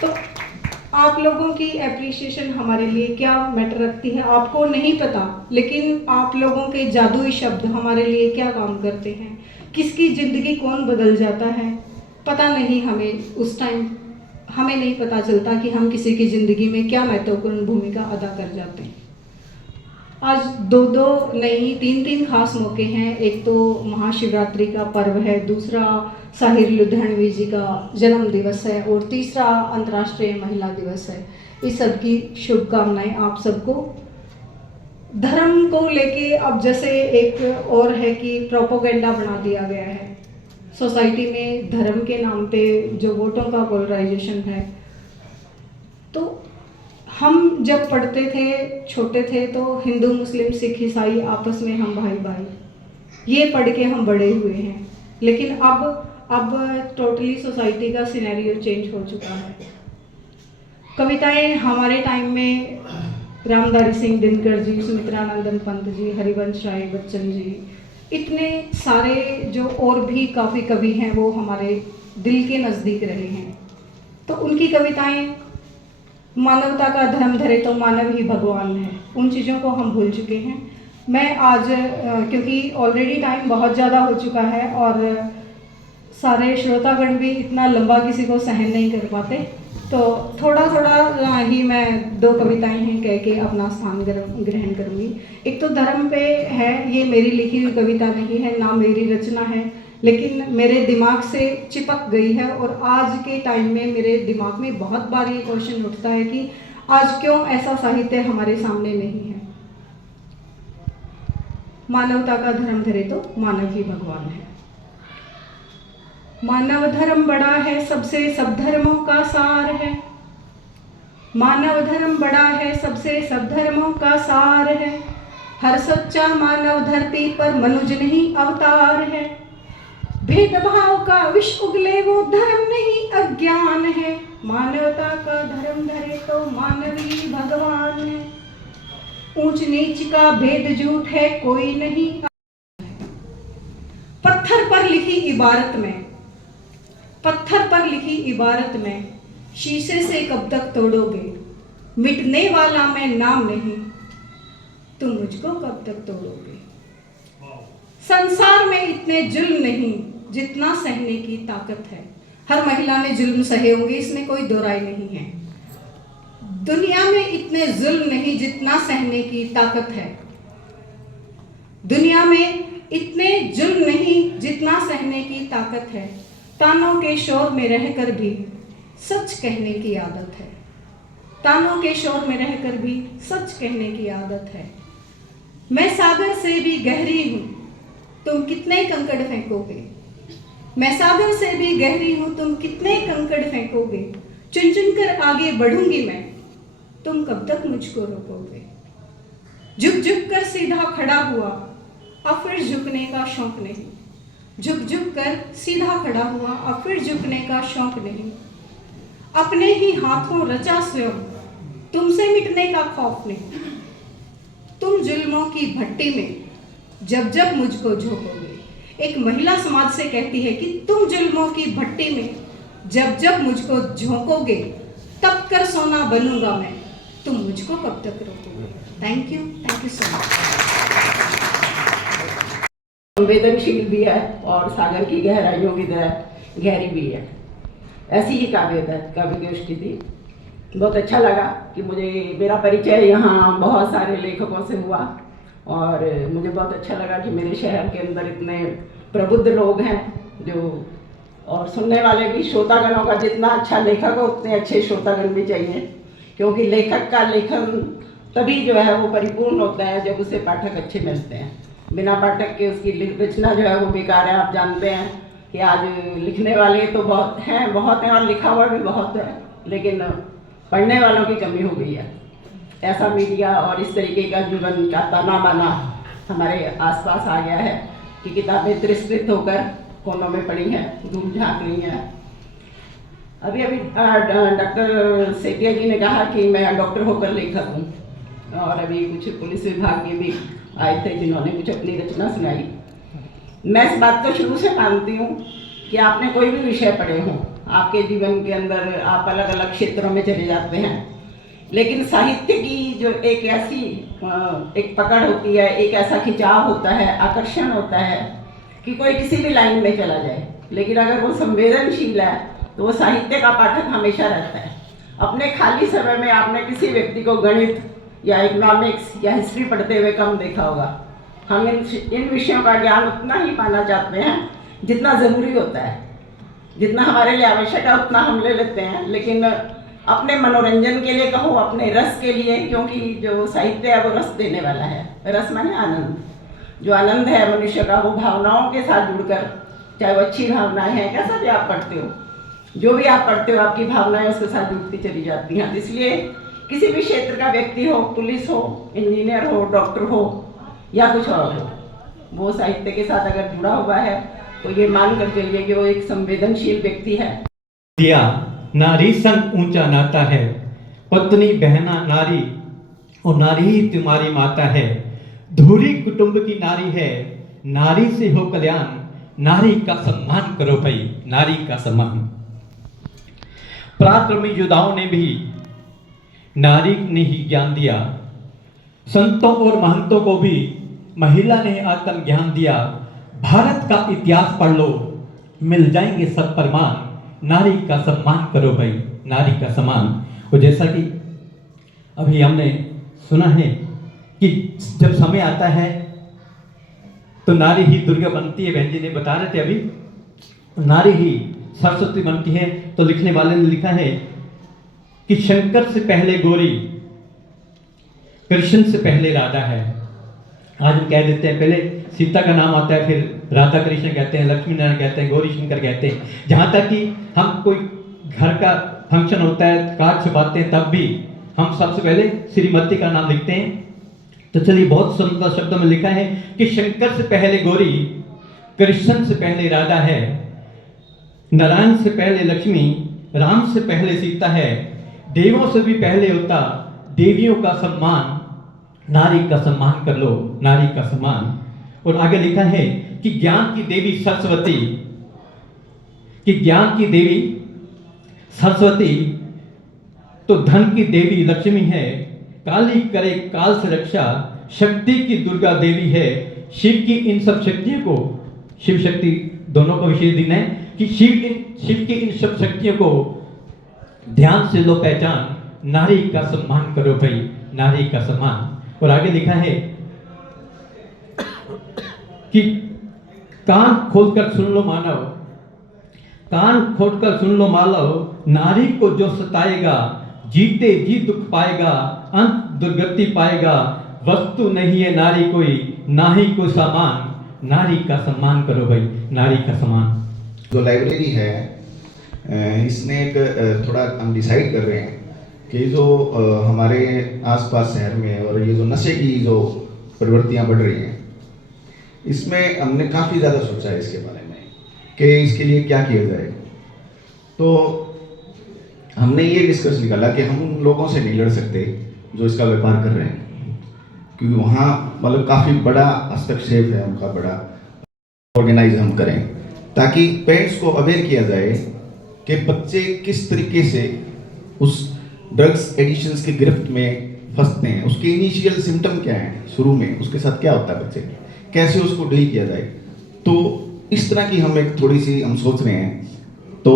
तो आप लोगों की एप्रिसिएशन हमारे लिए क्या मैटर रखती है आपको नहीं पता, लेकिन आप लोगों के जादुई शब्द हमारे लिए क्या काम करते हैं। किसकी ज़िंदगी कौन बदल जाता है पता नहीं, हमें उस टाइम हमें नहीं पता चलता कि हम किसी की ज़िंदगी में क्या महत्वपूर्ण भूमिका अदा कर जाते हैं। आज दो नहीं तीन खास मौके हैं। एक तो महाशिवरात्रि का पर्व है, दूसरा साहिर लुधियानवी जी का जन्म दिवस है और तीसरा अंतर्राष्ट्रीय महिला दिवस है। इस सब की शुभकामनाएं आप सबको। धर्म को लेके अब जैसे एक और है कि प्रोपोगेंडा बना दिया गया है सोसाइटी में, धर्म के नाम पे जो वोटों का पोलराइजेशन है। तो हम जब पढ़ते थे, छोटे थे, तो हिंदू मुस्लिम सिख ईसाई आपस में हम भाई भाई, ये पढ़ के हम बड़े हुए हैं। लेकिन अब टोटली सोसाइटी का सिनेरियो चेंज हो चुका है। कविताएं हमारे टाइम में रामधारी सिंह दिनकर जी, सुमित्रानंदन पंत जी, हरिवंश राय बच्चन जी, इतने सारे जो और भी काफ़ी कवि हैं वो हमारे दिल के नज़दीक रहे हैं। तो उनकी कविताएं मानवता का धर्म धरे तो मानव ही भगवान है, उन चीज़ों को हम भूल चुके हैं। मैं आज क्योंकि ऑलरेडी टाइम बहुत ज़्यादा हो चुका है और सारे श्रोतागण भी इतना लंबा किसी को सहन नहीं कर पाते, तो थोड़ा ही मैं 2 कविताएं हैं कह के अपना स्थान ग्रहण करूँगी। एक तो धर्म पे है, ये मेरी लिखी हुई कविता नहीं है, ना मेरी रचना है, लेकिन मेरे दिमाग से चिपक गई है और आज के टाइम में मेरे दिमाग में बहुत बार ये क्वेश्चन उठता है कि आज क्यों ऐसा साहित्य हमारे सामने नहीं है। मानवता का धर्म धरे तो मानव ही भगवान है। मानव धर्म बड़ा है, सबसे सब धर्मों का सार है। मानव धर्म बड़ा है, सबसे सब धर्मों का सार है। हर सच्चा मानव धरती पर मनुज नहीं अवतार है। भेदभाव का विष उगले वो धर्म नहीं अज्ञान है। मानवता का धर्म धरे तो मानव ही भगवान है। ऊंच नीच का भेद झूठ है कोई नहीं। पत्थर पर लिखी इबारत में शीशे से कब तक तोड़ोगे। मिटने वाला मैं नाम नहीं, तुम मुझको कब तक तोड़ोगे। संसार में इतने जुल्म नहीं जितना सहने की ताकत है। हर महिला ने जुल्म सहे होंगे, इसमें कोई दो राय नहीं है। दुनिया में इतने जुल्म नहीं जितना सहने की ताकत है। दुनिया में इतने जुल्म नहीं जितना सहने की ताकत है। तानों के शोर में रहकर भी सच कहने की आदत है। तानों के शोर में रहकर भी सच कहने की आदत है। मैं सागर से भी गहरी हूँ, तुम कितने कंकड़ फेंकोगे। मैं सागर से भी गहरी हूँ, तुम कितने कंकड़ फेंकोगे। चुन चुन कर आगे बढ़ूंगी मैं, तुम कब तक मुझको रोकोगे। झुक झुक कर सीधा खड़ा हुआ, अब फिर झुकने का शौक नहीं। झुक झुक कर सीधा खड़ा हुआ, अब फिर झुकने का शौक नहीं। अपने ही हाथों रचा स्वयं, तुमसे मिटने का खौफ नहीं। तुम जुल्मों की भट्टी में जब जब मुझको झोंकोगे। एक महिला समाज से कहती है कि तुम जुल्मों की भट्टी में जब जब मुझको झोंकोगे, तब कर सोना बनूंगा मैं, तुम मुझको कब तक रोकोगे। Thank you so much. संवेदनशील भी है और सागर की गहराइयों की तरह गहरी भी है। ऐसी ही काव्य गोष्ठी थी। बहुत अच्छा लगा कि मेरा परिचय यहाँ बहुत सारे लेखकों से हुआ और मुझे बहुत अच्छा लगा कि मेरे शहर के अंदर इतने प्रबुद्ध लोग हैं जो, और सुनने वाले भी, श्रोतागणों का जितना अच्छा लेखक हो उतने अच्छे श्रोतागण भी चाहिए, क्योंकि लेखक का लेखन तभी जो है वो परिपूर्ण होता है जब उसे पाठक अच्छे मिलते हैं। बिना पाठक के उसकी रचना जो है वो बेकार है। आप जानते हैं कि आज लिखने वाले तो बहुत हैं और लिखा हुआ भी बहुत है, लेकिन पढ़ने वालों की कमी हो गई है। ऐसा मीडिया और इस तरीके का जीवन का ताना बाना हमारे आसपास आ गया है कि किताबें तिरस्कृत होकर कोनों में पड़ी हैं, धूल झाँक रही हैं। अभी डॉक्टर सेठिया जी ने कहा कि मैं डॉक्टर होकर लेखक हूँ, और अभी कुछ पुलिस विभाग के भी आए थे जिन्होंने मुझे अपनी रचना सुनाई। मैं इस बात को शुरू से मानती हूँ कि आपने कोई भी विषय पढ़े हों, आपके जीवन के अंदर आप अलग अलग क्षेत्रों में चले जाते हैं, लेकिन साहित्य की जो एक पकड़ होती है, एक ऐसा खिंचाव होता है, आकर्षण होता है कि कोई किसी भी लाइन में चला जाए, लेकिन अगर वो संवेदनशील है तो वो साहित्य का पाठक हमेशा रहता है। अपने खाली समय में आपने किसी व्यक्ति को गणित या इकोनॉमिक्स या हिस्ट्री पढ़ते हुए कम देखा होगा। हम इन विषयों का ज्ञान उतना ही पाना चाहते हैं जितना ज़रूरी होता है, जितना हमारे लिए आवश्यक है उतना हम ले लेते हैं, लेकिन अपने मनोरंजन के लिए कहो, अपने रस के लिए, क्योंकि जो साहित्य है वो रस देने वाला है। रस माने आनंद, जो आनंद है मनुष्य का वो भावनाओं के साथ जुड़कर, चाहे वो अच्छी भावनाएं हैं, कैसा भी आप पढ़ते हो, जो भी आप पढ़ते हो आपकी भावनाएं उसके साथ जुड़ती चली जाती हैं। इसलिए किसी भी क्षेत्र का व्यक्ति हो, पुलिस हो, इंजीनियर हो, डॉक्टर हो या कुछ और हो, वो साहित्य के साथ अगर जुड़ा हुआ है तो ये मान कर चलिए कि वो एक संवेदनशील व्यक्ति है। दिया नारी संग ऊंचा नाता है, पत्नी बहना नारी और नारी ही तुम्हारी माता है। धूरी कुटुंब की नारी है, नारी से हो कल्याण, नारी का सम्मान करो भाई, नारी का सम्मान। पराक्रमी योद्धाओं ने भी नारी ने ही ज्ञान दिया, संतों और महंतों को भी महिला ने आत्म ज्ञान दिया। भारत का इतिहास पढ़ लो, मिल जाएंगे सब प्रमाण, नारी का सम्मान करो भाई, नारी का सम्मान। और जैसा कि अभी हमने सुना है कि जब समय आता है तो नारी ही दुर्गा बनती है, बहन जी ने बता रहे थे अभी, नारी ही सरस्वती बनती है। तो लिखने वाले ने लिखा है कि शंकर से पहले गौरी, कृष्ण से पहले राधा है। आज हम कह देते हैं पहले सीता का नाम आता है, फिर राधा कृष्ण कहते हैं, लक्ष्मी नारायण कहते हैं, गौरी शंकर कहते हैं। जहाँ तक कि हम कोई घर का फंक्शन होता है, कार्ड छपाते हैं, तब भी हम सबसे पहले श्रीमती का नाम लिखते हैं। तो चलिए, बहुत सुंदर शब्दों में लिखा है कि शंकर से पहले गौरी, कृष्ण से पहले राधा है, नारायण से पहले लक्ष्मी, राम से पहले सीता है, देवों से भी पहले होता देवियों का सम्मान, नारी का सम्मान कर लो, नारी का सम्मान। और आगे लिखा है कि ज्ञान की देवी सरस्वती, कि ज्ञान की देवी सरस्वती तो धन की देवी लक्ष्मी है, काली करे काल से रक्षा, शक्ति की दुर्गा देवी है। शिव की इन सब शक्तियों को, शिव शक्ति दोनों को विशेष दिन है कि शिव की इन सब शक्तियों को ध्यान से लो पहचान, नारी का सम्मान करो भाई, नारी का सम्मान। और आगे लिखा है कि कान खोलकर सुन लो मानव, कान खोलकर सुन लो मानव, नारी को जो सताएगा जीते जी दुख पाएगा, अंत दुर्गति पाएगा। वस्तु नहीं है नारी कोई, ना ही कोई सामान, नारी का सम्मान करो भाई, नारी का सम्मान। जो लाइब्रेरी है इसने एक थोड़ा हम डिसाइड कर रहे हैं कि जो हमारे आसपास शहर में और ये जो नशे की जो प्रवृत्तियां बढ़ रही हैं, इसमें हमने काफ़ी ज़्यादा सोचा है इसके बारे में कि इसके लिए क्या किया जाए। तो हमने ये डिस्कस निकाला कि हम उन लोगों से नहीं लड़ सकते जो इसका व्यापार कर रहे हैं, क्योंकि वहाँ मतलब काफ़ी बड़ा हस्तक्षेप है उनका, बड़ा ऑर्गेनाइज हम करें ताकि पेरेंट्स को अवेयर किया जाए कि बच्चे किस तरीके से उस ड्रग्स एडिशंस की गिरफ्त में फंसते हैं, उसके इनिशियल सिम्टम क्या हैं, शुरू में उसके साथ क्या होता है, बच्चे कैसे उसको डील किया जाए। तो इस तरह की हम एक थोड़ी सी हम सोच रहे हैं। तो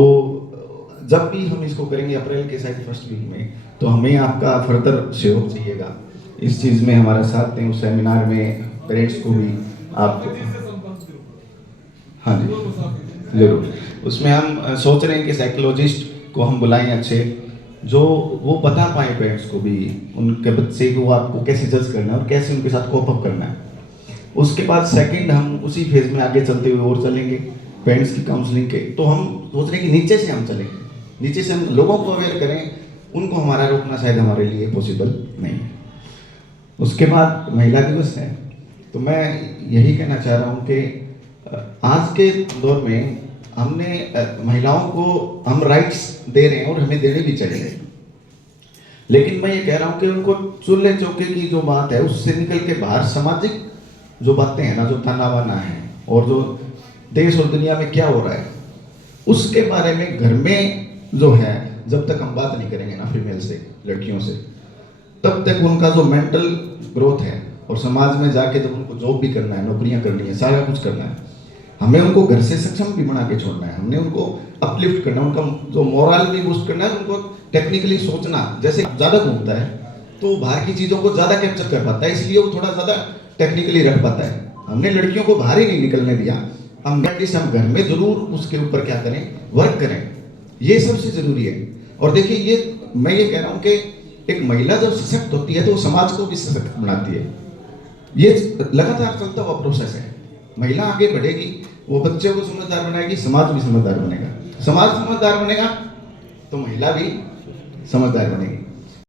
जब भी हम इसको करेंगे अप्रैल के शायद फर्स्ट वीक में, तो हमें आपका फर्दर सहयोग चाहिएगा इस चीज़ में, हमारा साथ दें उस सेमिनार में, पेरेंट्स को भी आप, हाँ जी जरूर। उसमें हम सोच रहे हैं कि साइकोलॉजिस्ट को हम बुलाएं अच्छे, जो वो बता पाए पेरेंट्स को भी उनके बच्चे को आपको कैसे जज करना है और कैसे उनके साथ कोप अप करना है। उसके बाद सेकंड हम उसी फेज में आगे चलते हुए और चलेंगे पेरेंट्स की काउंसलिंग के। तो हम सोच रहे हैं कि नीचे से हम चलेंगे, नीचे से हम लोगों को अवेयर करें, उनको हमारा रोकना शायद हमारे लिए पॉसिबल नहीं है। उसके बाद महिला दिवस है, तो मैं यही कहना चाह रहा हूँ कि आज के दौर में हमने महिलाओं को हम राइट्स दे रहे हैं और हमें देने भी चाहिए, लेकिन मैं ये कह रहा हूँ कि उनको चूल्हे चौके की जो बात है उससे निकल के बाहर सामाजिक जो बातें हैं ना, जो ताना बाना है और जो देश और दुनिया में क्या हो रहा है उसके बारे में घर में जो है, जब तक हम बात नहीं करेंगे ना फीमेल से, लड़कियों से, तब तक उनका जो मेंटल ग्रोथ है और समाज में जाके जब उनको जॉब भी करना है, नौकरियां करनी है, सारा कुछ करना है, हमें उनको घर से सक्षम भी बना के छोड़ना है, हमने उनको अपलिफ्ट करना है, उनका जो मोरल भी बूस्ट करना है, उनको टेक्निकली सोचना, जैसे ज़्यादा घूमता है तो तो वो बाहर की चीज़ों को ज़्यादा कैप्चर कर पाता है, इसलिए वो थोड़ा ज़्यादा टेक्निकली रख पाता है। हमने लड़कियों को बाहर ही नहीं निकलने दिया, हम घर में ज़रूर उसके ऊपर क्या करें, वर्क करें, ये सबसे ज़रूरी है। और देखिए ये मैं ये कह रहा हूँ कि एक महिला जब सशक्त होती है तो वो समाज को भी सशक्त बनाती है। ये लगातार चलता हुआ प्रोसेस है। महिला आगे बढ़ेगी, वो बच्चे को समझदार बनाएगी, समाज भी समझदार बनेगा। समाज समझदार बनेगा तो महिला भी समझदार बनेगी।